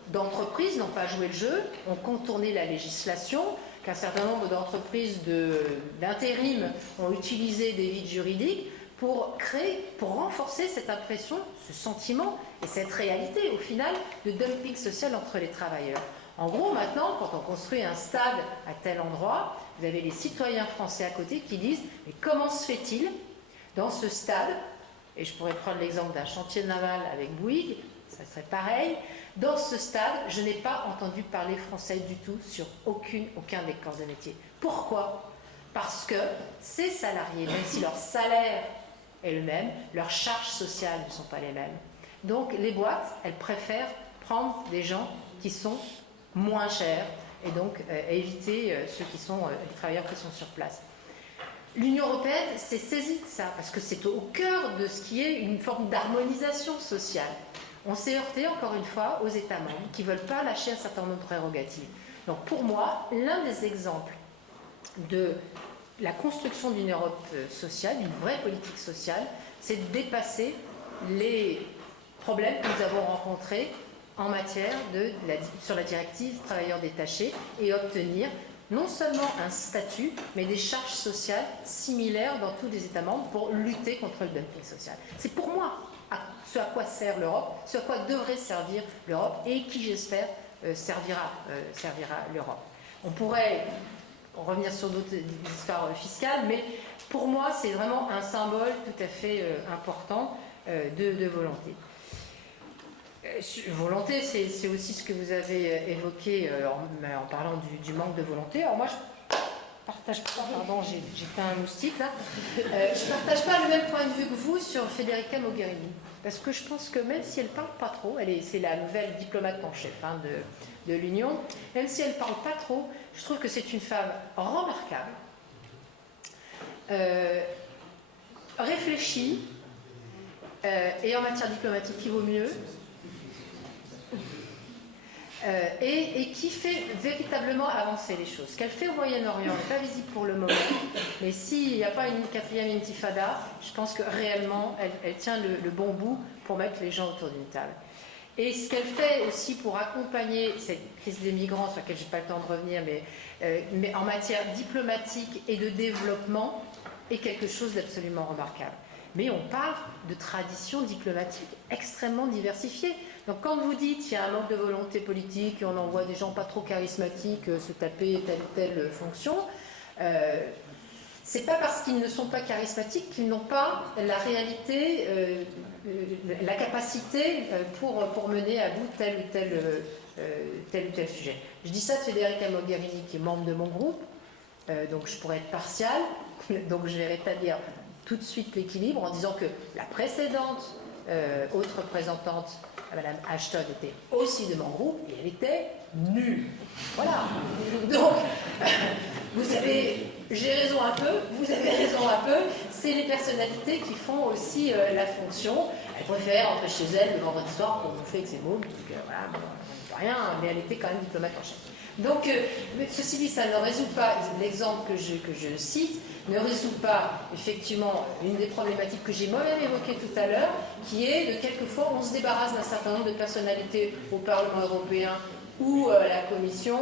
d'entreprises n'ont pas joué le jeu, ont contourné la législation, qu'un certain nombre d'entreprises d'intérim ont utilisé des vides juridiques pour renforcer cette impression, ce sentiment et cette réalité, au final, de dumping social entre les travailleurs. En gros, maintenant, quand on construit un stade à tel endroit, vous avez les citoyens français à côté qui disent « Mais comment se fait-il, dans ce stade ?» Et je pourrais prendre l'exemple d'un chantier naval avec Bouygues, ça serait pareil. Dans ce stade, je n'ai pas entendu parler français du tout sur aucun des corps de métier. Pourquoi ? Parce que ces salariés, même si leur salaire est le même, leurs charges sociales ne sont pas les mêmes. Donc les boîtes, elles préfèrent prendre des gens qui sont moins chers et donc éviter les travailleurs qui sont sur place. L'Union européenne s'est saisie de ça parce que c'est au cœur de ce qui est une forme d'harmonisation sociale. On s'est heurté encore une fois aux États membres qui ne veulent pas lâcher un certain nombre de prérogatives. Donc pour moi, l'un des exemples de la construction d'une Europe sociale, d'une vraie politique sociale, c'est de dépasser les problèmes que nous avons rencontrés en matière sur la directive travailleurs détachés et obtenir non seulement un statut, mais des charges sociales similaires dans tous les États membres pour lutter contre le dumping social. C'est pour moi ce à quoi sert l'Europe, ce à quoi devrait servir l'Europe et qui, j'espère, servira l'Europe. On pourrait revenir sur d'autres histoires fiscales, mais pour moi, c'est vraiment un symbole tout à fait important de volonté. Volonté, c'est aussi ce que vous avez évoqué en parlant du manque de volonté. Alors moi, je partage pas, pardon, j'ai fait un moustique là, je partage pas le même point de vue que vous sur Federica Mogherini, parce que je pense que même si elle parle pas trop, c'est la nouvelle diplomate en chef de l'Union, même si elle parle pas trop, je trouve que c'est une femme remarquable, réfléchie, et en matière diplomatique qui vaut mieux, et qui fait véritablement avancer les choses. Ce qu'elle fait au Moyen-Orient n'est pas visible pour le moment, mais s'il n'y a pas une quatrième intifada, je pense que réellement elle tient le bon bout pour mettre les gens autour d'une table. Et ce qu'elle fait aussi pour accompagner cette crise des migrants, sur laquelle je n'ai pas le temps de revenir, mais en matière diplomatique et de développement, est quelque chose d'absolument remarquable. Mais on part de traditions diplomatiques extrêmement diversifiées. Donc quand vous dites qu'il y a un manque de volonté politique et on envoie des gens pas trop charismatiques se taper telle ou telle fonction, c'est pas parce qu'ils ne sont pas charismatiques qu'ils n'ont pas la réalité, la capacité pour mener à bout tel ou tel sujet. Je dis ça de Federica Mogherini, qui est membre de mon groupe, donc je pourrais être partiale, donc je vais rétablir tout de suite l'équilibre en disant que la précédente haute représentante, Madame Ashton, était aussi de mon groupe et elle était nulle. Voilà. Donc, vous avez, j'ai raison un peu, vous avez raison un peu, c'est les personnalités qui font aussi la fonction. Elle préfère rentrer chez elle le vendredi soir pour bouffer avec ses mômes, donc voilà, bon, rien, mais elle était quand même diplomate en chef. Donc, ceci dit, ça ne résout pas, l'exemple que je cite, ne résout pas effectivement une des problématiques que j'ai moi-même évoquées tout à l'heure, qui est de quelquefois on se débarrasse d'un certain nombre de personnalités au Parlement européen ou à la Commission,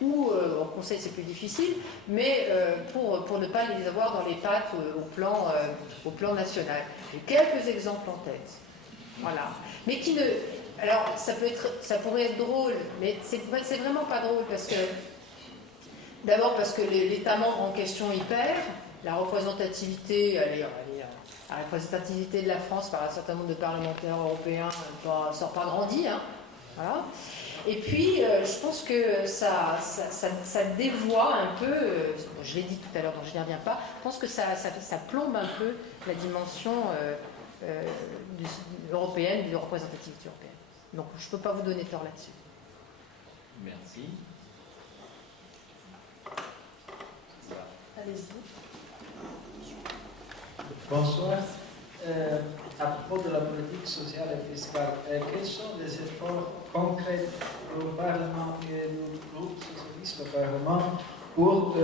ou au Conseil c'est plus difficile, mais pour ne pas les avoir dans les pattes au plan national. J'ai quelques exemples en tête. Voilà. Mais qui ne... Alors, ça pourrait être drôle, mais c'est vraiment pas drôle parce que, d'abord parce que l'État membre en question y perd, la représentativité, la représentativité de la France par un certain nombre de parlementaires européens ne sort pas grandi, hein, voilà. Et puis, je pense que ça dévoie un peu, je l'ai dit tout à l'heure, donc je n'y reviens pas, je pense que ça plombe un peu la dimension européenne, de représentativité européenne. Donc, je ne peux pas vous donner tort là-dessus. Merci. Allez-y. Bonsoir. À propos de la politique sociale et fiscale, quels sont les efforts concrets au Parlement et du groupe socialiste au Parlement pour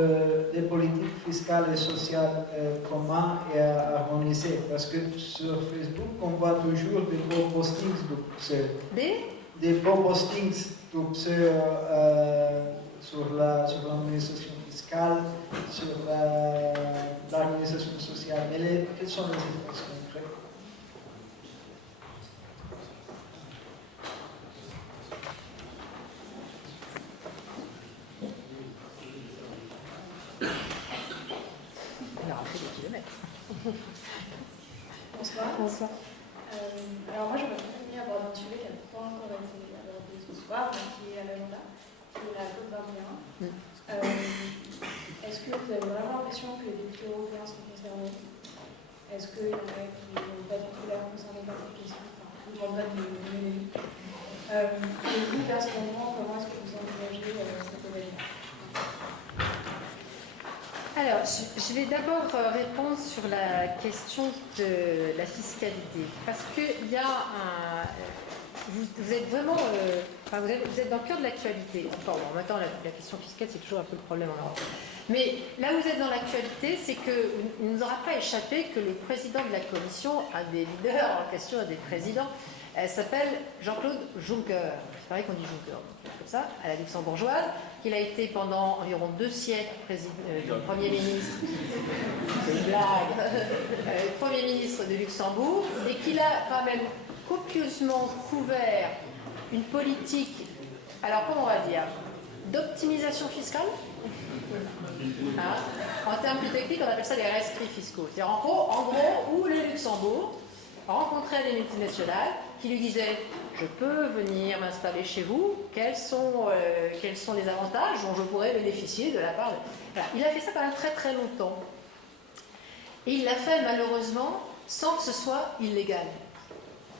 des politiques fiscales et sociales communes et harmonisées? Parce que sur Facebook, on voit toujours des beaux postings de Bruxelles. Des beaux postings de Bruxelles sur l'administration fiscale, sur l'administration sociale. Mais quels sont les efforts concrets? Bonsoir. Bonsoir. Alors moi j'aurais bien aimé aborder un sujet qui n'a pas encore été abordé ce soir, mais qui est à l'agenda, qui est la COP21. Est-ce que vous avez vraiment l'impression que les députés européens sont concernés? Est-ce qu'il y en a qui n'ont pas du tout l'air concernés par cette question? Enfin, je ne vous demande pas de me donner les lits. Et vous, personnellement, comment est-ce que vous envisagez cet événement? Alors, je vais d'abord répondre sur la question de la fiscalité, parce qu'il y a un... Vous êtes vraiment... vous êtes dans le cœur de l'actualité. Enfin, bon, maintenant, la question fiscale, c'est toujours un peu le problème en Europe. Mais là où vous êtes dans l'actualité, c'est qu'il ne nous aura pas échappé que le président de la Commission, un des leaders en question, un des présidents, s'appelle Jean-Claude Juncker. C'est pareil qu'on dit Juncker, comme ça, à la luxembourgeoise, qu'il a été pendant environ 2 siècles Premier ministre, c'est une blague, Premier ministre de Luxembourg, et qu'il a quand même copieusement couvert une politique, alors comment on va dire, d'optimisation fiscale. Hein, en termes plus techniques, on appelle ça des rescrits fiscaux. C'est-à-dire en gros, où le Luxembourg rencontrait des multinationales qui lui disaient « Je peux venir m'installer chez vous, quels sont les avantages dont je pourrais bénéficier de la part de... » Voilà. Il a fait ça pendant très très longtemps. Et il l'a fait malheureusement sans que ce soit illégal.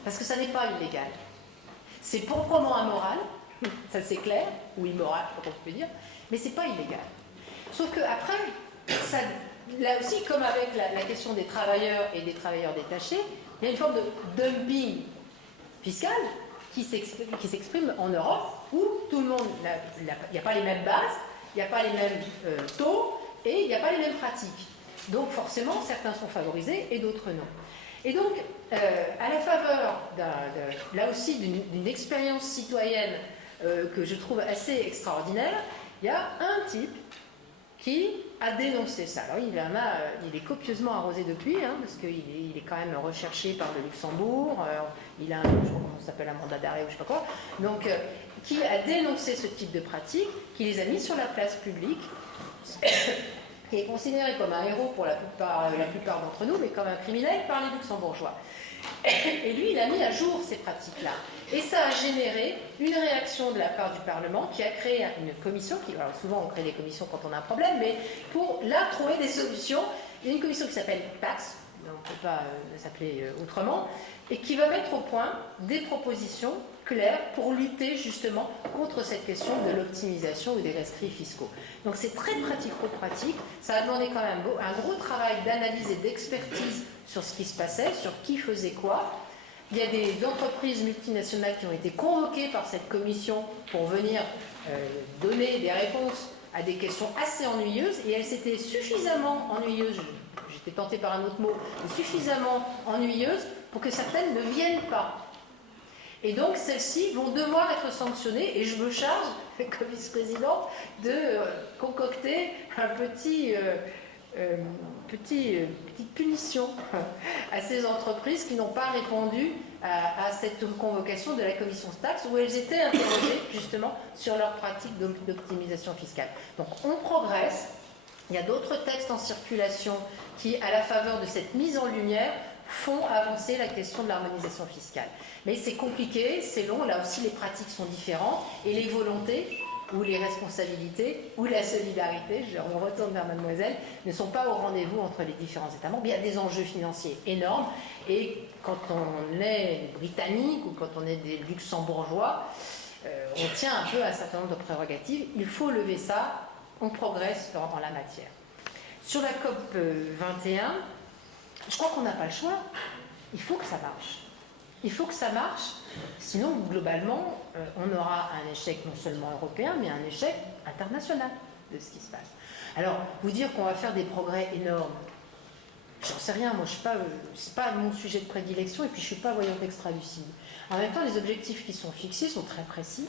Parce que ça n'est pas illégal. C'est proprement immoral, ça c'est clair, ou immoral, je sais pas comment on peut dire, mais c'est pas illégal. Sauf qu'après, là aussi, comme avec la question des travailleurs et des travailleurs détachés, il y a une forme de dumping fiscal qui s'exprime en Europe, où tout le monde, il n'y a pas les mêmes bases, il n'y a pas les mêmes taux, et il n'y a pas les mêmes pratiques. Donc forcément, certains sont favorisés et d'autres non. Et donc, à la faveur, là aussi, d'une expérience citoyenne que je trouve assez extraordinaire, il y a un type qui a dénoncé ça. Alors, il est copieusement arrosé de pluie, hein, parce qu'il est quand même recherché par le Luxembourg, il a on s'appelle un mandat d'arrêt ou je sais pas quoi, donc qui a dénoncé ce type de pratique, qui les a mis sur la place publique, qui est considéré comme un héros pour la plupart d'entre nous, mais comme un criminel par les luxembourgeois. Et lui, il a mis à jour ces pratiques-là. Et ça a généré une réaction de la part du Parlement qui a créé une commission, alors souvent on crée des commissions quand on a un problème, mais pour là trouver des solutions. Il y a une commission qui s'appelle PAX, on ne peut pas s'appeler autrement, et qui va mettre au point des propositions claires pour lutter justement contre cette question de l'optimisation ou des rescrits fiscaux. Donc c'est très pratico-pratique, ça a demandé quand même un gros travail d'analyse et d'expertise sur ce qui se passait, sur qui faisait quoi. Il y a des entreprises multinationales qui ont été convoquées par cette commission pour venir donner des réponses à des questions assez ennuyeuses, et elles étaient suffisamment ennuyeuses, j'étais tentée par un autre mot, mais suffisamment ennuyeuses pour que certaines ne viennent pas. Et donc celles-ci vont devoir être sanctionnées, et je me charge, comme vice-présidente, de concocter un petite punition à ces entreprises qui n'ont pas répondu à cette convocation de la commission taxe, où elles étaient interrogées justement sur leurs pratiques d'optimisation fiscale. Donc on progresse, il y a d'autres textes en circulation qui, à la faveur de cette mise en lumière, font avancer la question de l'harmonisation fiscale. Mais c'est compliqué, c'est long, là aussi les pratiques sont différentes, et les volontés ou les responsabilités, ou la solidarité, je me retourne vers mademoiselle, ne sont pas au rendez-vous entre les différents États membres. Il y a des enjeux financiers énormes, et quand on est britannique, ou quand on est des luxembourgeois, on tient un peu à un certain nombre de prérogatives. Il faut lever ça, on progresse en la matière. Sur la COP 21, je crois qu'on n'a pas le choix, il faut que ça marche. Il faut que ça marche, sinon, globalement, on aura un échec non seulement européen, mais un échec international de ce qui se passe. Alors, vous dire qu'on va faire des progrès énormes, j'en sais rien, moi, c'est pas mon sujet de prédilection, et puis je ne suis pas voyante extra-lucide. En même temps, les objectifs qui sont fixés sont très précis,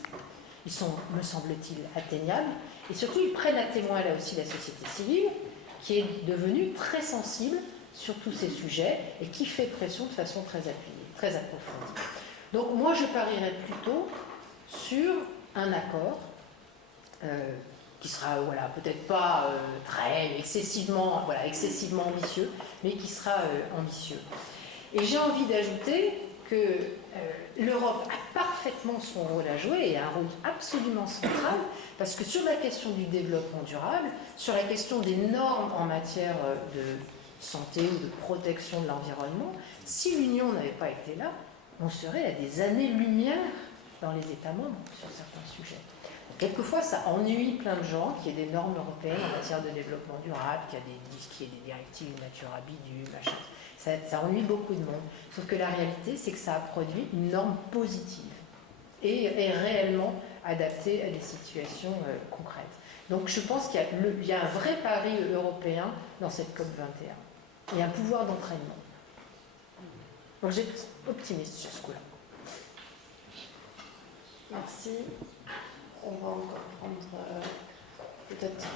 ils sont, me semble-t-il, atteignables, et surtout, ils prennent à témoin, là aussi, la société civile, qui est devenue très sensible sur tous ces sujets, et qui fait pression de façon très appuyée, très approfondie. Donc moi je parierais plutôt sur un accord qui sera peut-être pas très excessivement ambitieux, mais qui sera ambitieux. Et j'ai envie d'ajouter que l'Europe a parfaitement son rôle à jouer, et un rôle absolument central, parce que sur la question du développement durable, sur la question des normes en matière de santé ou de protection de l'environnement, si l'Union n'avait pas été là, on serait à des années-lumière dans les États membres sur certains sujets. Donc, quelquefois, ça ennuie plein de gens qu'il y ait des normes européennes en matière de développement durable, qu'il y ait des directives Natura bidule, machin. Ça ennuie beaucoup de monde. Sauf que la réalité, c'est que ça a produit une norme positive et est réellement adaptée à des situations concrètes. Donc je pense qu'il y a un vrai pari européen dans cette COP21. Il y a un pouvoir d'entraînement. Donc j'ai optimiste sur ce coup-là. Merci. On va encore prendre peut-être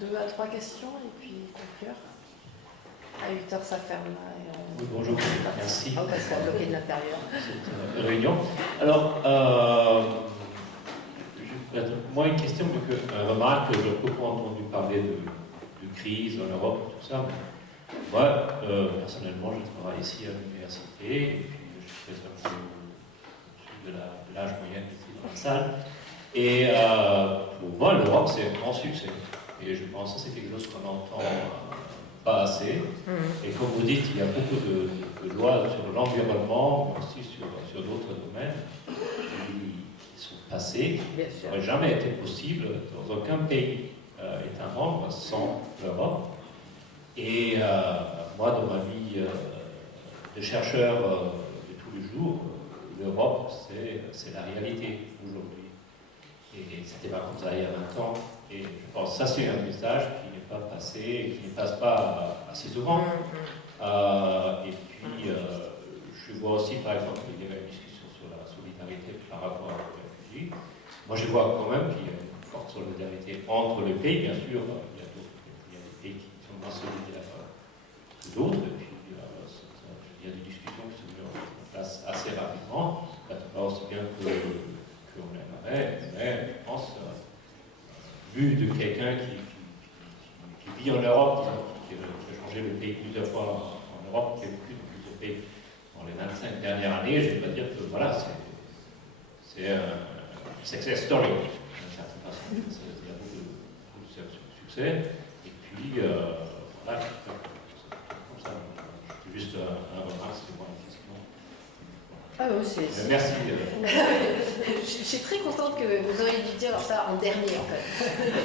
2 à 3 questions et puis conclure. À 8h, ça ferme. Oui, bonjour, merci. On va se faire bloquer de l'intérieur. Cette réunion. Alors, moi, une question, vu que remarque, j'ai beaucoup entendu parler de crise en Europe, tout ça. Moi, personnellement, je travaille ici à l'université, et puis je suis un peu au-dessus de l'âge moyen ici dans la salle. Et pour moi, l'Europe, c'est un grand succès. Et je pense que c'est quelque chose qu'on entend pas assez. Et comme vous dites, il y a beaucoup de lois sur l'environnement, mais aussi sur d'autres domaines qui sont passées. Ça n'aurait jamais été possible dans aucun pays État membre sans l'Europe. Et moi, dans ma vie de chercheur de tous les jours, l'Europe, c'est la réalité aujourd'hui. Et c'était pas comme ça il y a 20 ans. Et je pense que ça, c'est un message qui n'est pas passé, et qui ne passe pas assez souvent. Et puis, je vois aussi, par exemple, il y a une discussion sur la solidarité par rapport aux réfugiés. Moi, je vois quand même qu'il y a une forte solidarité entre les pays, bien sûr. Il y a des pays qui sont moins solidaires que d'autres. Et puis, il y a des discussions qui se mettent en place assez rapidement. Pas aussi bien qu'on aimerait, mais je pense, vu de quelqu'un qui vit en Europe, qui a changé le pays plusieurs fois en Europe, qui a vécu dans plusieurs pays dans les 25 dernières années, je vais dire que voilà, c'est un success story, d'une certaine façon. Il y a beaucoup de succès. Et puis, voilà, comme ça, c'est juste un remarque, c'est moi une question. Ah oui, merci. Je suis très contente que vous auriez dû dire ça en dernier, en fait.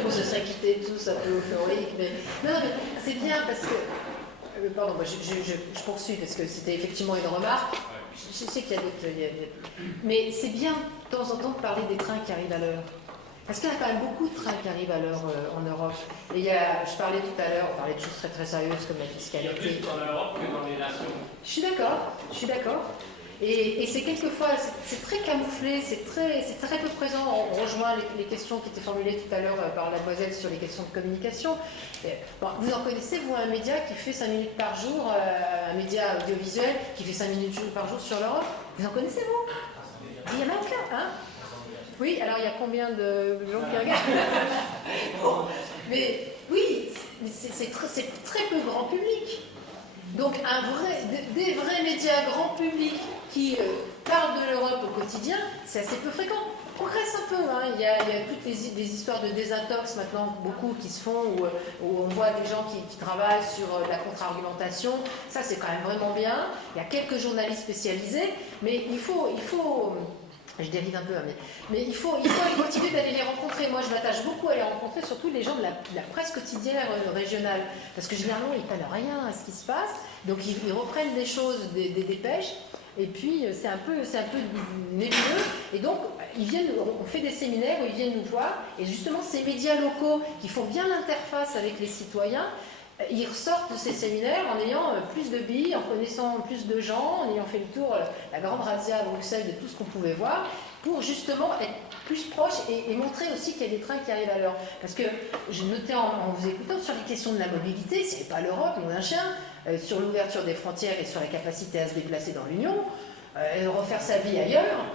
On se serait quittés tous un peu euphoriques. Mais... Non, mais c'est bien parce que... Pardon, moi, je poursuis parce que c'était effectivement une remarque. Je sais qu'il y a d'autres... Mais c'est bien, de temps en temps, de parler des trains qui arrivent à l'heure. Parce qu'il y a quand même beaucoup de trains qui arrivent à l'heure en Europe. Et je parlais tout à l'heure, on parlait de choses très très sérieuses comme la fiscalité. Il y a plus en Europe que dans les nations. Je suis d'accord. Et c'est quelquefois, c'est très camouflé, c'est très peu présent. On rejoint les questions qui étaient formulées tout à l'heure par la demoiselle sur les questions de communication. Bon, vous en connaissez, vous, un média qui fait 5 minutes par jour, un média audiovisuel qui fait 5 minutes par jour sur l'Europe? Vous en connaissez, vous? Il y en a aucun, hein? Oui, alors il y a combien de gens qui regardent? Bon, mais oui, c'est très peu grand public. Donc des vrais médias grand public qui parlent de l'Europe au quotidien, c'est assez peu fréquent. On progresse un peu, hein. Il y a toutes les histoires de désintox maintenant, beaucoup qui se font, où on voit des gens qui travaillent sur la contre-argumentation. Ça, c'est quand même vraiment bien. Il y a quelques journalistes spécialisés, mais il faut je dérive un peu, mais il faut continuer d'aller les rencontrer. Moi, je m'attache beaucoup à les rencontrer, surtout les gens de la presse quotidienne régionale. Parce que généralement, ils ne prennent rien à ce qui se passe. Donc, ils reprennent des choses, des dépêches. Et puis, c'est un peu nébuleux. Et donc, on fait des séminaires où ils viennent nous voir. Et justement, ces médias locaux qui font bien l'interface avec les citoyens, ils ressortent de ces séminaires en ayant plus de billes, en connaissant plus de gens, en ayant fait le tour, la grande razzia à Bruxelles de tout ce qu'on pouvait voir, pour justement être plus proche et montrer aussi qu'il y a des trains qui arrivent à l'heure. Parce que j'ai noté en vous écoutant sur les questions de la mobilité, ce n'est pas l'Europe, mon chien, sur l'ouverture des frontières et sur la capacité à se déplacer dans l'Union, refaire sa vie ailleurs.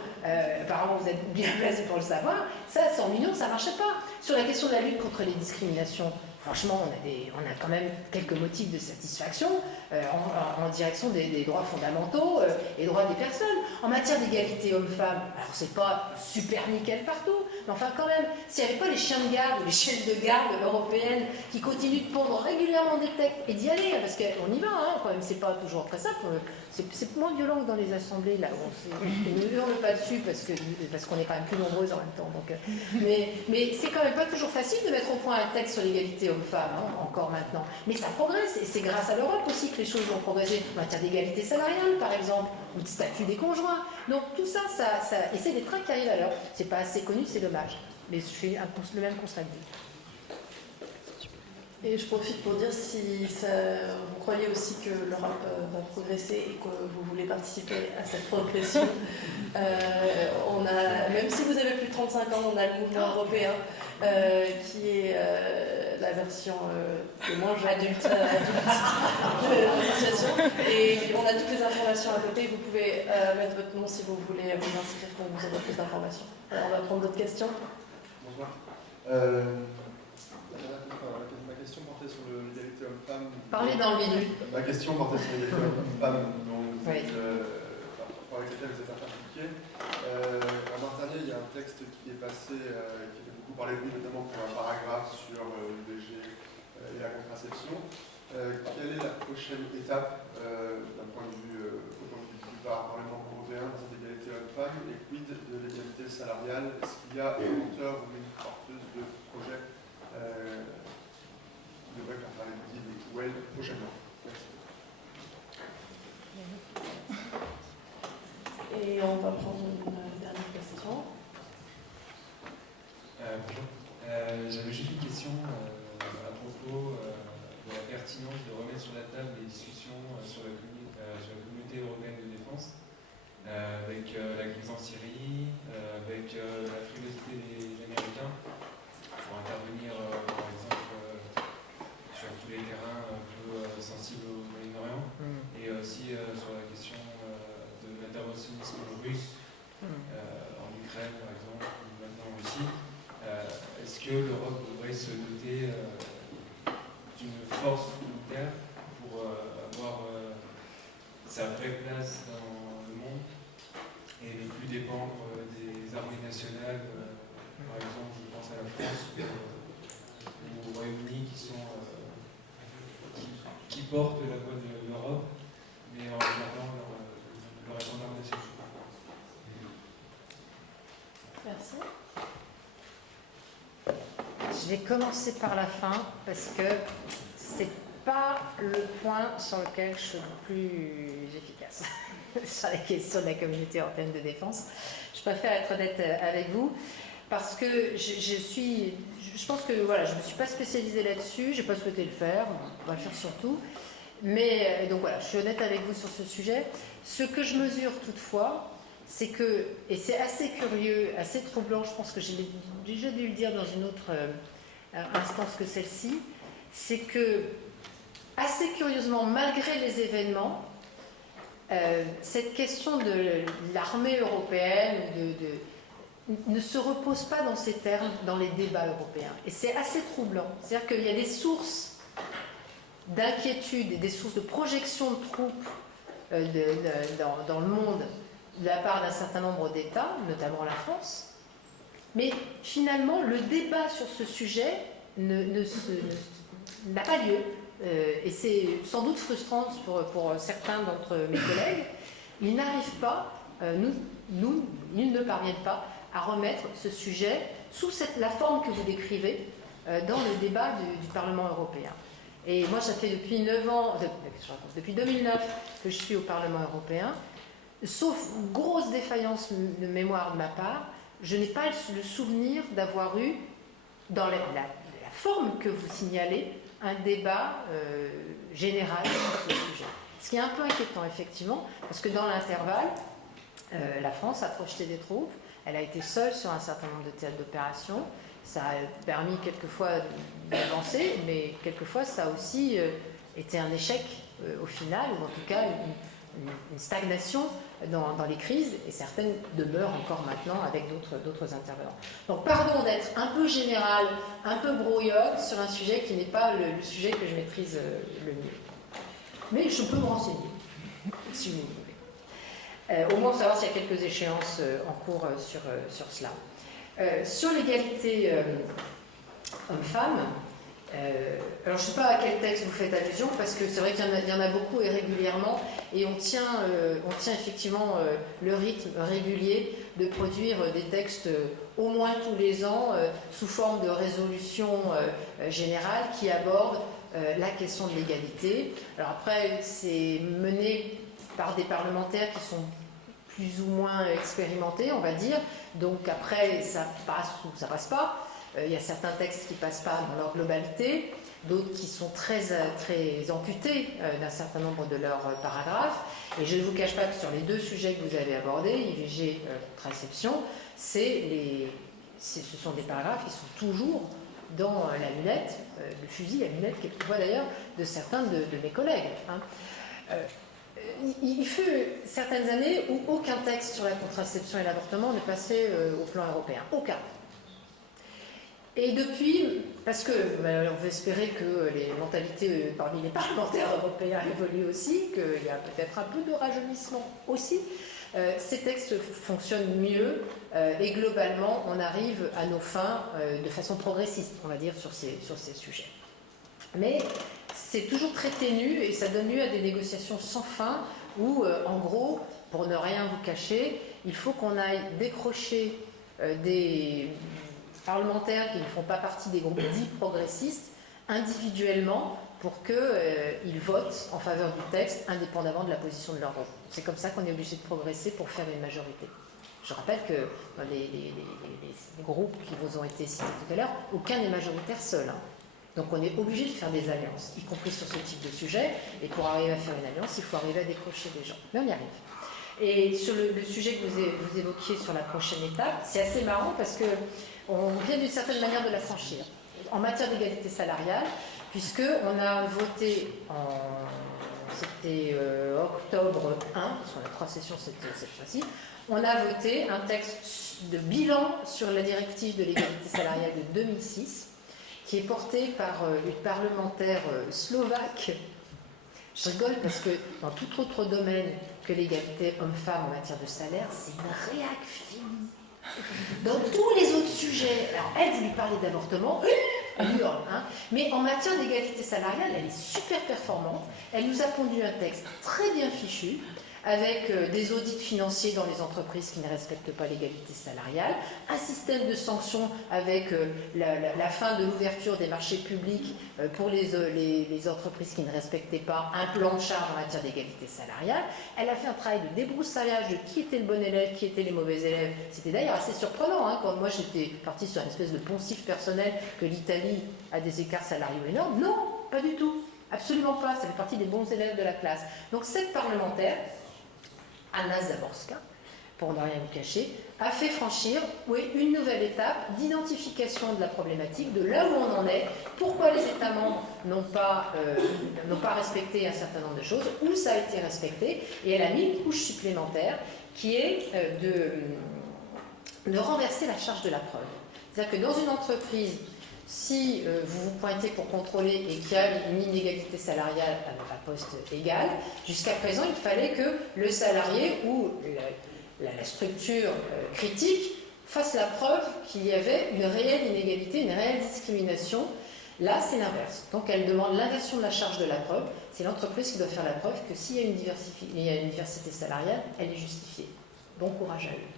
Apparemment vous êtes bien placé pour le savoir, ça en Union ça ne marche pas. Sur la question de la lutte contre les discriminations, franchement on a quand même quelques motifs de satisfaction en direction des droits fondamentaux et droits des personnes. En matière d'égalité hommes-femmes, alors c'est pas super nickel partout, mais enfin quand même, s'il n'y avait pas les chiens de garde ou les chiennes de garde européennes qui continuent de pondre régulièrement des textes et d'y aller, parce qu'on y va, hein, quand même, c'est pas toujours très simple. C'est moins violent que dans les assemblées, là où on ne hurle pas dessus parce qu'on est quand même plus nombreuses en même temps. Donc, mais c'est quand même pas toujours facile de mettre au point un texte sur l'égalité homme-femme, hein, encore maintenant. Mais ça progresse, et c'est grâce à l'Europe aussi que les choses vont progresser. En matière d'égalité salariale, par exemple, ou de statut des conjoints. Donc tout ça, et c'est des trains qui arrivent à l'heure. C'est pas assez connu, c'est dommage. Mais je fais le même constat que vous. Et je profite pour dire si vous croyez aussi que l'Europe va progresser et que vous voulez participer à cette progression. Même si vous avez plus de 35 ans, on a le mouvement européen qui est la version de moins adulte de l'association. Et on a toutes les informations à côté. Vous pouvez mettre votre nom si vous voulez vous inscrire pour vous avoir plus d'informations. Alors on va prendre d'autres questions. Bonsoir. Ma question portait sur l'égalité homme-femme. Parlez dans le milieu. Ma question portait sur l'égalité homme-femme, pour laquelle vous êtes impliqué. En mars dernier, il y a un texte qui est passé, qui fait beaucoup parler de lui, notamment pour un paragraphe sur l'IVG et la contraception. Quelle est la prochaine étape d'un point de vue du Parlement européen dans cette égalité homme-femme, et quid de l'égalité salariale? Est-ce qu'il y a un auteur ou une porteuse de projet qui devrait faire parler de lui ou elle prochainement? Merci. Et on va prendre une dernière question. Bonjour. J'avais juste une question question à propos de la pertinence de remettre sur la table les discussions sur la communauté européenne de défense, avec la crise en Syrie, avec la frilosité des Américains pour intervenir, par exemple, sur tous les terrains un peu sensibles au Moyen-Orient, et aussi sur la question de l'interventionnisme russe en Ukraine, par exemple, ou maintenant en Russie. Est-ce que l'Europe devrait se doter d'une force militaire pour avoir sa vraie place dans le monde et ne plus dépendre des armées nationales, par exemple, je pense à la France ou au Royaume-Uni qui portent la voix de l'Europe, mais en regardant leur étendard national. Merci. Je vais commencer par la fin parce que c'est pas le point sur lequel je suis le plus efficace sur la question de la communauté européenne de défense. Je préfère être honnête avec vous parce que je pense que voilà, je ne me suis pas spécialisée là-dessus, j'ai pas souhaité le faire, on va le faire surtout. Mais donc voilà, je suis honnête avec vous sur ce sujet. Ce que je mesure toutefois, c'est que, et c'est assez curieux, assez troublant, je pense que j'ai déjà dû le dire dans une autre instance que celle-ci, c'est que, assez curieusement, malgré les événements, cette question de l'armée européenne ne se repose pas dans ces termes dans les débats européens. Et c'est assez troublant. C'est-à-dire qu'il y a des sources d'inquiétude et des sources de projection de troupes dans le monde de la part d'un certain nombre d'États, notamment la France. Mais finalement, le débat sur ce sujet n'a pas lieu. Et c'est sans doute frustrant pour certains d'entre mes collègues. Ils n'arrivent pas, ils ne parviennent pas à remettre ce sujet sous la forme que vous décrivez dans le débat du Parlement européen. Et moi, ça fait depuis 9 ans, depuis 2009 que je suis au Parlement européen. Sauf grosse défaillance de mémoire de ma part, je n'ai pas le souvenir d'avoir eu, dans la forme que vous signalez, un débat général sur ce sujet. Ce qui est un peu inquiétant, effectivement, parce que dans l'intervalle, la France a projeté des troupes, elle a été seule sur un certain nombre de théâtres d'opération, ça a permis quelquefois d'avancer, mais quelquefois ça a aussi été un échec au final, ou en tout cas une stagnation dans les crises, et certaines demeurent encore maintenant avec d'autres intervenants. Donc pardon d'être un peu général, un peu brouillonne sur un sujet qui n'est pas le sujet que je maîtrise le mieux. Mais je peux me renseigner, si vous voulez. Au moins savoir s'il y a quelques échéances en cours sur cela. Sur l'égalité homme-femme, alors je ne sais pas à quel texte vous faites allusion, parce que c'est vrai qu'il y en a beaucoup et régulièrement, et on tient effectivement le rythme régulier de produire des textes au moins tous les ans sous forme de résolution générale qui abordent la question de l'égalité. Alors après, c'est mené par des parlementaires qui sont plus ou moins expérimentés, on va dire, donc après ça passe ou ça passe pas. Il y a certains textes qui ne passent pas dans leur globalité, d'autres qui sont très amputés d'un certain nombre de leurs paragraphes. Et je ne vous cache pas que sur les deux sujets que vous avez abordés, IVG, contraception, ce sont des paragraphes qui sont toujours dans la lunette, le fusil à lunette quelquefois d'ailleurs, de certains de mes collègues. Il fut certaines années où aucun texte sur la contraception et l'avortement ne passait au plan européen. Aucun. Et depuis, parce que on veut espérer que les mentalités parmi les parlementaires européens évoluent aussi, qu'il y a peut-être un peu de rajeunissement aussi, ces textes fonctionnent mieux et globalement on arrive à nos fins de façon progressiste, on va dire, sur ces sujets. Mais c'est toujours très ténu et ça donne lieu à des négociations sans fin où, en gros, pour ne rien vous cacher, il faut qu'on aille décrocher des parlementaires qui ne font pas partie des groupes dits progressistes individuellement pour qu'ils votent en faveur du texte indépendamment de la position de leur groupe. C'est comme ça qu'on est obligé de progresser pour faire une majorité. Je rappelle que dans les groupes qui vous ont été cités tout à l'heure, aucun n'est majoritaire seul. Hein. Donc on est obligé de faire des alliances, y compris sur ce type de sujet. Et pour arriver à faire une alliance, il faut arriver à décrocher des gens. Mais on y arrive. Et sur le sujet que vous évoquiez sur la prochaine étape, c'est assez marrant parce qu'on vient d'une certaine manière de la franchir. En matière d'égalité salariale, puisqu'on a voté c'était octobre 1, parce qu'on a 3 sessions cette fois-ci, on a voté un texte de bilan sur la directive de l'égalité salariale de 2006, qui est porté par une parlementaire slovaque. Je rigole parce que dans tout autre domaine que l'égalité homme-femme en matière de salaire, c'est une réac finie. Dans tous les autres sujets, alors elle, vous lui parlez d'avortement, elle hurle, hein, mais en matière d'égalité salariale, elle est super performante. Elle nous a pondu un texte très bien fichu, avec des audits financiers dans les entreprises qui ne respectent pas l'égalité salariale, un système de sanctions avec la fin de l'ouverture des marchés publics pour les entreprises qui ne respectaient pas un plan de charge en matière d'égalité salariale. Elle a fait un travail de débroussaillage de qui était le bon élève, qui étaient les mauvais élèves. C'était d'ailleurs assez surprenant, hein, quand moi j'étais partie sur une espèce de poncif personnel que l'Italie a des écarts salariaux énormes. Non, pas du tout. Absolument pas. Ça fait partie des bons élèves de la classe. Donc cette parlementaire, Anna Zaborska, pour ne rien vous cacher, a fait franchir une nouvelle étape d'identification de la problématique, de là où on en est, pourquoi les États membres n'ont pas respecté un certain nombre de choses, où ça a été respecté, et elle a mis une couche supplémentaire qui est de renverser la charge de la preuve. C'est-à-dire que dans une entreprise, si vous vous pointez pour contrôler et qu'il y a une inégalité salariale à poste égal, jusqu'à présent, il fallait que le salarié ou la structure critique fasse la preuve qu'il y avait une réelle inégalité, une réelle discrimination. Là, c'est l'inverse. Donc, elle demande l'inversion de la charge de la preuve. C'est l'entreprise qui doit faire la preuve que s'il y a une diversité salariale, elle est justifiée. Bon courage à eux.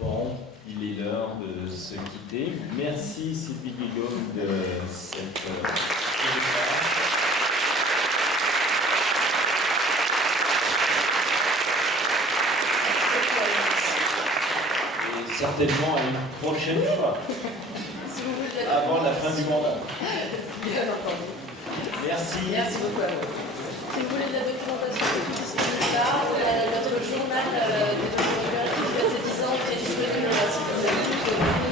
Bon, il est l'heure de se quitter. Merci Sylvie Guillaume de cette et certainement à une prochaine fois, avant la fin du mandat. Bien entendu. Merci. Merci beaucoup à vous. Si vous voulez de la documentation, c'est là, notre journal des documents qui fait ses 10 ans, qui est disponible sur le site.